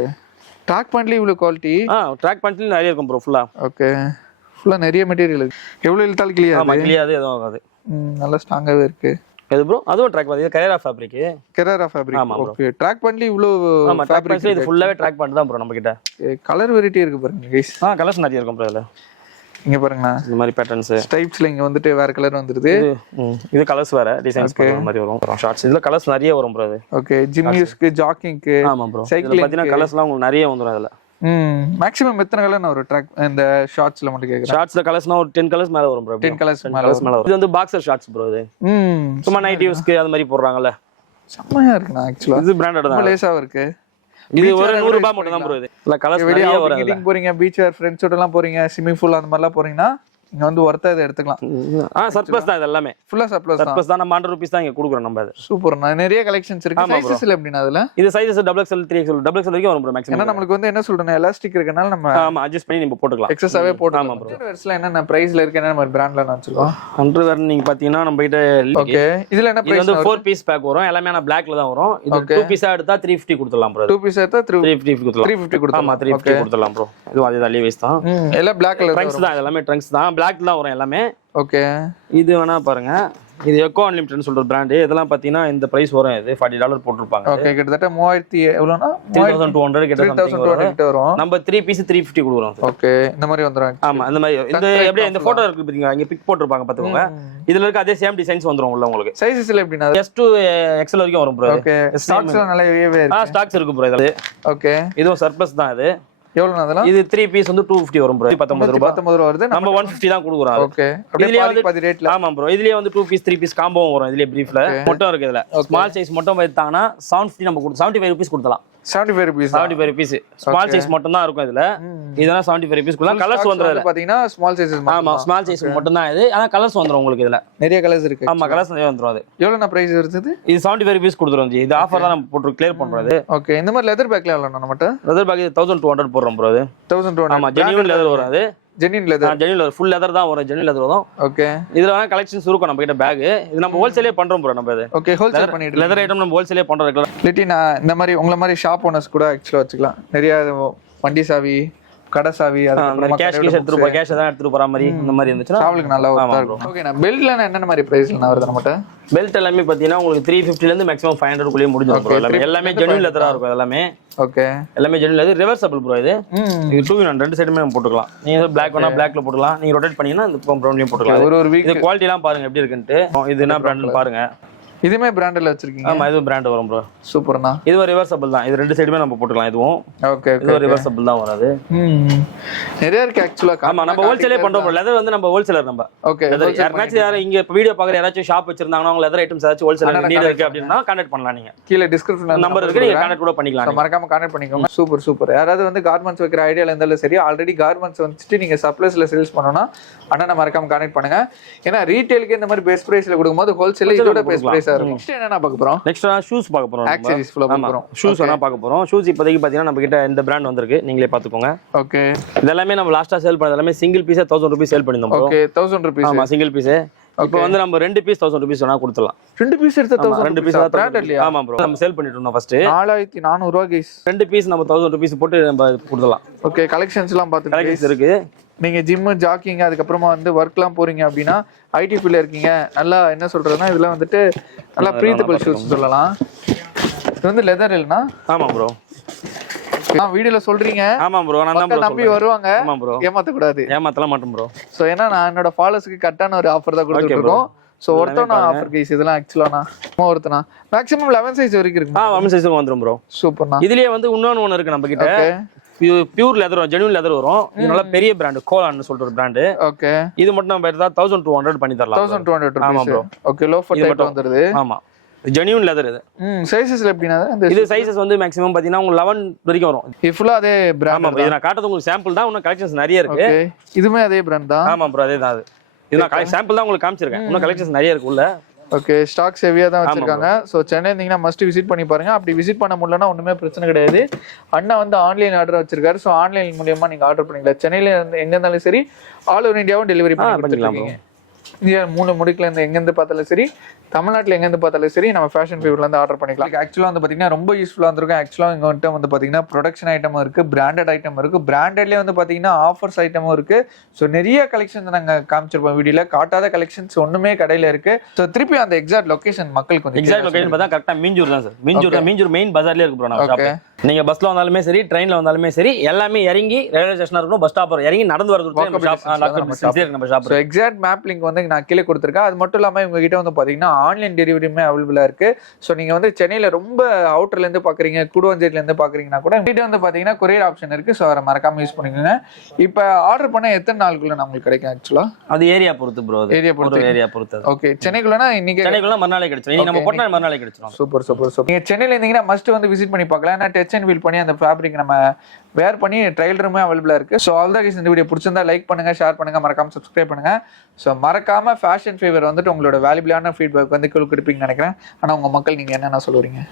ட்ராக் பேண்ட்ல இவ்வளவு குவாலிட்டி ட்ராக் பேண்ட்ல நிறைய இருக்கும் ப்ரோ ஃபுல்லா ஓகே ஃபுல்லா நிறைய மெட்டீரியல் இருக்கு எவ்வளவு இழுத்தாலும் கிளியர் ஆமா கிளியாது எதுவும் ஆகாது நல்ல ஸ்ட்ராங்காவே இருக்கு எது ப்ரோ அதுவும் ட்ராக் பேண்ட் இது கரேரா ஃபேப்ரிக் ஓகே ட்ராக் பேண்ட்ல இவ்வளவு ஆமா ஃபேப்ரிக் இது ஃபுல்லாவே ட்ராக் பேண்ட் தான் ப்ரோ நம்ம கிட்ட கலர் வெரைட்டி இருக்கு பாருங்க गाइस கலர்ஸ் நிறைய இருக்கும் ப்ரோ இதுல இங்க பாருங்க இந்த மாதிரி பேட்டர்ன்ஸ் ஸ்டைப்ஸ்ல இங்க வந்துட்டு வேற கலர் வந்துருது இது கலர்ஸ் வேற டிசைன்ஸ் மாதிரி வரும் ஷார்ட்ஸ் இதுல கலர்ஸ் நிறைய வரும் ப்ரோ இது ஓகே ஜிம் யூஸ்க்கு ஜாக்கிங்க்கு ஆமா ப்ரோ இதுல பாத்தீங்கன்னா கலர்ஸ்லாம் உங்களுக்கு நிறைய வந்துரும் அதுல மேக்ஸिमम எத்தனை கலர் நான் ஒரு ட்ராக் இந்த ஷார்ட்ஸ்ல மட்டும் கேக்குறேன் ஷார்ட்ஸ்ல கலர்ஸ்னா ஒரு 10 கலர்ஸ் மேல வரும் ப்ரோ 10 கலர்ஸ் மேல வரும் இது வந்து பாக்ஸர் ஷார்ட்ஸ் ப்ரோ இது சும்மா நைட் யூஸ்க்கு அது மாதிரி போடுறாங்கல செமையா இருக்குனா एक्चुअली இது பிராண்டட் தான் லேசாவா இருக்கு இது ஒரு 100 ரூபாய் மட்டும் தான் ப்ரோ இது இல்ல கலர்ஸ் நிறைய வரும் வெளிய போறீங்க பீச் வேர் ஃப்ரெண்ட்ஸோட எல்லாம் போறீங்க ஸ்விமிங் பூல் அந்த மாதிரி எல்லாம் போறீங்கன்னா இங்க வந்து ஒர்த்தா இத எடுத்துக்கலாம் சர்ப்ளஸ் தான் இது எல்லாமே ஃபுல்லா சர்ப்ளஸ் தான் நம்ம 100 ரூபீஸ் தான் இங்க குடுக்குறோம் நம்ம அது சூப்பர் நிறைய கலெக்ஷன்ஸ் இருக்கு சைஸஸ்ல எப்படினா அதுல இது sizes double XL 3XL double XL வரைக்கும் வரும் ப்ரோ மேக்ஸிமம் ஏன்னா நமக்கு வந்து என்ன சொல்றேன் எலாஸ்டிக் இருக்கனால நம்ம ஆமா அட்ஜஸ்ட் பண்ணி நம்ம போட்டுக்கலாம் எக்ஸஸாவே போட்டுக்கலாம் ஆமா ப்ரோ வெர்ஸ்ல என்ன பிரைஸ்ல இருக்கு என்ன நம்ம பிராண்ட்ல நான் வச்சிருக்கோம் அண்டர்வேர் நீங்க பாத்தீங்கன்னா நம்ம கிட்ட ஓகே இதுல என்ன பிரைஸ் வந்து 4 பீஸ் பேக் வரும் எல்லாமே நான் blackல தான் வரும் இது 2 பீஸா எடுத்தா 350 கொடுத்துடலாம் ப்ரோ 2 பீஸ் எடுத்தா 350 கொடுத்துடலாம் 350 கொடுத்துடலாம் ஆமா 350 கொடுத்துடலாம் ப்ரோ இது அதே தான் லீவைஸ் தான் எல்லாம் black கலர் ட்ரங்க்ஸ் தான் எல்லாமே ட்ரங்க்ஸ் தான் blackல தான் வரும் எல்லாமே ஓகே இது வேணா பாருங்க இது எக்கோ அன்லிமிட்டட்னு சொல்ற பிராண்ட் இதெல்லாம் பாத்தீங்கன்னா இந்த பிரைஸ் வரும் இது $40 போட்டுருப்பாங்க ஓகே கிட்டத்தட்ட 3000 எவ்வளவுனா 3200 கிட்ட வரும் நம்ம 3 பீஸ் 350 கொடுக்குறோம் ஓகே இந்த மாதிரி வந்துரும் ஆமா இந்த மாதிரி இந்த அப்படியே இந்த போட்டோ இருக்கு பாத்தீங்க இங்க பிக் போட்டுருப்பாங்க பாத்துக்கோங்க இதுல இருக்க அதே சேம் டிசைன்ஸ் வந்துரும் உள்ள உங்களுக்கு சைஸஸ்ல எப்படினா S to XL வரைக்கும் வரும் ப்ரோ ஓகே ஸ்டாக்ஸ்ல நிறையவே இருக்கு ஸ்டாக்ஸ் இருக்கு ப்ரோ இது ஓகே இதுவும் சர்ப்ளஸ் தான் இது எவ்வளவு அதெல்லாம் இது 3 பீஸ் வந்து 250 வரும் ப்ரோ 19 ரூபாய் வருது நம்ம 150 தான் குடுக்குறோம் ஓகே அப்படியே பாதி ரேட்ல ஆமா ப்ரோ இதுலயே வந்து 2 பீஸ் 3 பீஸ் காம்போவும் வரும் இதுலயே பிரீஃப்ல மட்டும் இருக்கு இதுல ஸ்மால் சைஸ் மட்டும் வைத்தாங்கன்னா 750 நம்ம 75 ரூபீஸ் கொடுத்தலாம் 75 ரூபீஸ் ஸ்மால் சைஸ் மட்டும் தான் இருக்கும் இதுல இதெல்லாம் 75 ரூபீஸ் குள்ள கலர்ஸ் வந்துரும் பாத்தீங்கன்னா ஸ்மால் சைஸஸ் ஆமா ஸ்மால் சைஸ் மட்டும் தான் இது ஆனா கலர்ஸ் வந்துரும் உங்களுக்கு இதுல நிறைய கலர்ஸ் இருக்கு ஆமா கலர்ஸ் நிறைய வந்துரும் அது எவ்வளவு பிரைஸ் வருது இது 75 ரூபீஸ் கொடுத்துறோம் ஜி இது ஆஃபர் தான் நம்ம போட்டு கிளியர் பண்றது ஓகே இந்த மாதிரி லெதர் பேக்ல எவ்வளவு நம்மட்ட லெதர் பேக் 1200 போடுறோம் ப்ரோ அது 1200 ஆமா ஜெனியூன் லெதர் வரும் அது ஜெனின் லெதர் ஃபுல் லெதர் தான் வரும் ஜெனின் லெதர் வரும் ஓகே இதுல வேணா கலெக்ஷன்ஸ் இருக்கும் நம்ம கிட்ட பேக் இது நம்ம ஹோல்சேலே பண்றோம் ப்ரோ நம்ம இது ஓகே ஹோல்சேல் பண்ணிட்டு லெதர் ஐட்டம் நம்ம ஹோல்சேலே பண்றோம் லிட்டி நான் இந்த மாதிரி உங்கள மாதிரி ஷாப் ஓனர்ஸ் கூட ஆக்சுவலா வச்சுக்கலாம் நிறைய வண்டி சாவி கடை சாவி கேஷ் எடுத்துட்டு போற கேஷ் தான் எடுத்துட்டு போற மாதிரி இந்த மாதிரி இருந்துச்சுன்னா டிராவலுக்கு நல்லா இருக்கும். ஓகே, நான் பெல்ட்ல என்னென்ன மாதிரி பிரைஸ்ல வருது நம்மட்ட? பெல்ட் எல்லாமே பாத்தீங்கன்னா உங்களுக்கு 350 ல இருந்து மேக்ஸிமம் 500 குள்ளே முடிஞ்சிரும். எல்லாமே ஜெனுவின் லெதரா இருக்கும். எல்லாமே ஓகே, எல்லாமே ஜெனுவின் லெதர். ரிவர்சபிள் ப்ரோ இது 2-in-1 ரெண்டு சைடுமே நம்ம போட்டுக்கலாம். நீங்க பிளாக் வேணா பிளாக்ல போட்டுக்கலாம், நீங்க ரொட்டேட் பண்ணீங்கன்னா இந்த பக்கம் ப்ரௌன்லயும் போட்டுக்கலாம். ஒரு வீக் இது குவாலிட்டி எல்லாம் பாருங்க எப்படி இருக்குன்னு. இது என்ன பிராண்ட்னு பாருங்க. இதுமே பிராண்டட்ல வச்சிருக்கீங்க? ஆமா, இது பிராண்ட் வரும் ப்ரோ. சூப்பர்ண்ணா. இது ஒரு ரிவர்சபிள் தான். இது ரெண்டு சைடுமே நம்ம போட்டுக்கலாம். இதுவும் ஓகே, இது ஒரு ரிவர்சபிள் தான் வராது. நிறைய இருக்கு ஆக்சுவலா. ஆமா, நம்ம ஹோல்சேலே பண்றோம் ப்ரோ. லெதர் வந்து நம்ம ஹோல்சேலர். நம்ம ஓகே, யாராச்சும் இங்க இப்ப வீடியோ பாக்குற யாராச்சும் ஷாப் வச்சிருந்தாங்கன்னா அவங்க லெதர் ஐட்டம்ஸ் ஏதாச்சும் ஹோல்சேலர் நீட் இருக்கு அப்படினா கான்டாக்ட் பண்ணலாம். நீங்க கீழ டிஸ்கிரிப்ஷன்ல நம்பர் இருக்கு, நீங்க கான்டாக்ட் கூட பண்ணிக்கலாம். மறக்காம கான்டாக்ட் பண்ணிக்கோங்க. Super super. யாராவது வந்து கார்மெண்ட்ஸ் வைக்கிற ஐடியால இருந்தாலும் சரி, ஆல்ரெடி கார்மெண்ட்ஸ் வந்துட்டு நீங்க சப்ளைஸ்ல சேல்ஸ் பண்ணனும்னா அண்ணனை மறக்காம கான்டாக்ட் பண்ணுங்க. ஏன்னா ரீட்டைலுக்கு இந்த மாதிரி பெஸ்ட் பிரைஸ்ல கொடுக்கும்போது ஹோல்சேல்ல இதோட பெஸ்ட் பிரைஸா இருக்கும். நெக்ஸ்ட் என்ன பார்க்க போறோம்? நெக்ஸ்ட் ஷூஸ் பார்க்க போறோம். ஆக்சஸரீஸ் ஃபுல்லா பார்க்க போறோம். ஷூஸ் வேணா பார்க்க போறோம். ஷூஸ் இப்போதைக்கு பாத்தீங்கன்னா நம்ம கிட்ட இந்த பிராண்ட் வந்திருக்கு, நீங்களே பாத்துக்கோங்க. ஓகே, இதெல்லாம் நம்ம லாஸ்டா சேல் பண்ணது எல்லாமே சிங்கிள் பீஸ் 1000 ரூபாய் சேல் பண்ணிருந்தோம். ஓகே, 1000 ரூபாய். ஆமா, சிங்கிள் பீஸ். இப்போ வந்து நம்ம 2 பீஸ் 1000 ரூபாய் வேணா கொடுத்துடலாம். 2 பீஸ் எடுத்து 1000. 2 பீஸ் பிராண்ட் இல்லையா? ஆமா ப்ரோ, நம்ம சேல் பண்ணிட்டு இருந்தோம் ஃபர்ஸ்ட் 4400 ரூபாய் கைஸ். 2 பீஸ் நம்ம 1000 ரூபாய் போட்டு நம்ம கொடுத்துடலாம். ஓகே, கலெக்ஷன்ஸ் எல்லாம் பாத்துங்க. கலெக்ஷன்ஸ் இருக்கு. நீங்க ஜிம் ஜாக்கிங் அதுக்கப்புறமா வந்து ஒர்க்லாம் போறீங்க அப்படின்னா, ஐடி ஃபீல்ட்ல இருக்கீங்க, நல்லா என்ன சொல்றதுன்னா இதெல்லாம் வந்துட்டு நல்லா ப்ரீத்தபிள் ஷூஸ் சொல்லலாம். இது வந்து லெதர் இல்லனா? ஆமா ப்ரோ, நான் வீடியோல சொல்றீங்க. ஆமா ப்ரோ, நான் தான் ப்ரோ நம்பி வருவாங்க. ஆமா ப்ரோ, ஏமாத்த கூடாது. ஏமாத்தலாம் மாட்டோம் ப்ரோ. சோ ஏன்னா நான் என்னோட ஃபாலோவர்ஸ்க்கு கரெக்டான ஒரு ஆஃபர் தான் கொடுத்துட்டு இருக்கோம். சோ ஒருத்தனா ஆஃபர் கைஸ் இதெல்லாம் ஆக்சுவலா நான் ஒருத்தனா மேக்ஸिमम 11 சைஸ் வரைக்கும் இருக்கு. 11 சைஸ்க்கு வந்துரும் ப்ரோ. சூப்பர்ண்ணா. இதுலயே வந்து இன்னொன்னு இருக்கு நம்ம கிட்ட. பியூர் லெதர் வரும், ஜெனுவின் லெதர் வரும். இது நல்ல பெரிய பிராண்ட், கோலான்னு சொல்ற ஒரு பிராண்ட். ஓகே, இது மட்டும் நம்ம எடுத்தா 1200 பண்ணி தரலாம். 1200 ஆமா ப்ரோ. ஓகே, லோ ஃபட் டைப் வந்துருது. ஆமா, ஜெனுவின் லெதர் இது. சைஸஸ்ல எப்படினா இது சைஸஸ் வந்து மேக்ஸिमम பாத்தீங்கன்னா உங்களுக்கு 11 வரைக்கும் வரும். இது ஃபுல்லா அதே பிராண்ட். ஆமா, இது நான் காட்டுறது உங்களுக்கு சாம்பிள் தான். இன்னும் கலெக்ஷன்ஸ் நிறைய இருக்கு. ஓகே, இதுமே அதே பிராண்ட் தான். ஆமா ப்ரோ, அதே தான். அது இது நான் சாம்பிள் தான் உங்களுக்கு காமிச்சிருக்கேன். இன்னும் கலெக்ஷன்ஸ் நிறைய இருக்கு உள்ள. ஓகே, ஸ்டாக்ஸ் ஹெவியா தான் வச்சிருக்காங்க. சோ சென்னை இருந்தீங்கன்னா மஸ்ட் விசிட் பண்ணி பாருங்க. அப்படி விசிட் பண்ண முடியலன்னா ஒண்ணுமே பிரச்சனை கிடையாது. அண்ணா வந்து ஆன்லைன் ஆர்டர் வச்சிருக்காரு. சோ ஆன்லைன் மூலமா நீங்க ஆர்டர் பண்ணிக்கலாம். சென்னையில இருந்து எங்க இருந்தாலும் சரி, ஆல் ஓவர் இந்தியாவும் டெலிவரி பண்ணி கொடுத்துருக்கீங்க. இந்தியா 3 முடிக்கல இருந்து எங்க இருந்து பார்த்தாலும் சரி, தமிழ்நாட்டில் எங்க இருந்து பார்த்தாலும் சரி, நம்ம ஃபேஷன் ஃபீவர்ல இருந்து ஆர்டர் பண்ணிக்கலாம். ஆக்சுவலா வந்து பாத்தீங்கன்னா ரொம்ப யூஸ்ஃபுல்லா இருந்திருக்கும். ஆக்சுவலா இங்க வந்து பாத்தீங்கன்னா ப்ரொடக்ஷன் ஐட்டமும் இருக்கு, பிராண்டட் ஐட்டம் இருக்கு, பிராண்டட்லயே வந்து பாத்தீங்கன்னா ஆஃபர்ஸ் ஐட்டமும் இருக்கு. ஸோ நிறைய கலெக்ஷன்ஸ் நாங்க காமிச்சிருப்போம் வீடியோல. காட்டாத கலெக்ஷன்ஸ் ஒண்ணுமே கடையில இருக்கு. ஸோ திருப்பி அந்த எக்ஸாக்ட் லொகேஷன் மக்களுக்கு வந்து எக்ஸாக்ட் லொகேஷன் பார்த்தா கரெக்டா மீஞ்சூர் தான் சார். மீஞ்சூர் மெயின் பஜார்லயே இருக்கு ப்ரோ. நம்ம நீங்க பஸ்ல வந்தாலுமே சரி, ட்ரெயின்ல வந்தாலுமே சரி, எல்லாமே இறங்கி ரயில்வே ஸ்டேஷன் இருக்கணும், பஸ் ஸ்டாப் இறங்கி நடந்து வரது நம்ம shop. So exact map link வந்து நான் கீழே கொடுத்துருக்கேன். அது மட்டும் இல்லாம இவங்க கிட்ட வந்து பாத்தீங்கன்னா ஆன்லைன் டெலிவரியுமே அவைலபிளா இருக்கு. ஸோ நீங்க வந்து சென்னையில ரொம்ப அவுட்டர்ல இருந்து பாக்குறீங்க, கூடுவஞ்சேரியில இருந்து பாக்குறீங்கன்னா கூட கிட்ட வந்து பாத்தீங்கன்னா கொரியர் ஆப்ஷன் இருக்கு. ஸோ அதை மறக்காம யூஸ் பண்ணிக்கோங்க. இப்போ ஆர்டர் பண்ண எத்தனை நாளுக்குள்ள நம்மளுக்கு கிடைக்கும்? ஆக்சுவலா அது ஏரியா பொறுத்து ப்ரோ. ஏரியா பொறுத்து. ஓகே, சென்னைக்குள்ளனா இன்னைக்கு மறுநாளே கிடைச்சிடும். நம்ம போட்டா மறுநாளே கிடைச்சிடும். Super super super. நீங்க சென்னையில இருந்தீங்கன்னா மஸ்ட் வந்து விசிட் பண்ணி பார்க்கலாம். ஏன்னா டச் அண்ட் ஃபீல் பண்ணி அந்த ஃபேப்ரிக் நம்ம வேர் பண்ணி ட்ரையல் ரூமே அவைலபிளா இருக்கு. ஸோ ஆல் த இந்த வீடியோ பிடிச்சிருந்தா லைக் பண்ணுங்க, ஷேர் பண்ணுங்க, மறக்காம சப்ஸ்கிரைப் பண்ணுங்க. ஸோ மறக்காம ஃபேஷன் ஃபீவர் வந்துட்டு உங்களோட வேல்யூபிளான ஃபீட்பேக் வந்து கொடுப்பீங்கன்னு நினைக்கிறேன். ஆனா உங்க மக்கள் நீங்க என்னென்ன சொல்லுவீங்க?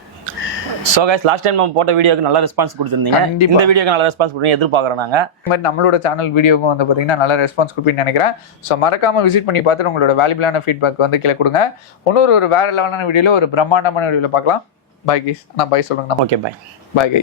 சோ கைஸ், லாஸ்ட் டைம் நம்ம போட்ட வீடியோக்கு நல்ல ரெஸ்பான்ஸ் கொடுத்திருந்தீங்க. இந்த வீடியோக்கு நல்ல ரெஸ்பான்ஸ் கொடுப்பீங்க எதிர்பார்க்கறோம் நாங்க. இந்த மாதிரி நம்மளோட சேனல் வீடியோக்கும் வந்து பாத்தீங்கன்னா நல்ல ரெஸ்பான்ஸ் கொடுப்பீங்கன்னு நினைக்கிறேன். ஸோ மறக்காம விசிட் பண்ணி பார்த்துட்டு உங்களோட வேல்யூபிளான ஃபீட்பேக் வந்து கீழே கொடுங்க. இன்னொரு வேற லெவலான வீடியோல ஒரு பிரம்மாண்டமான வீடியோல பார்க்கலாம். Bye guys. நான் பை சொல்லுங்க. Okay, bye. Bye guys.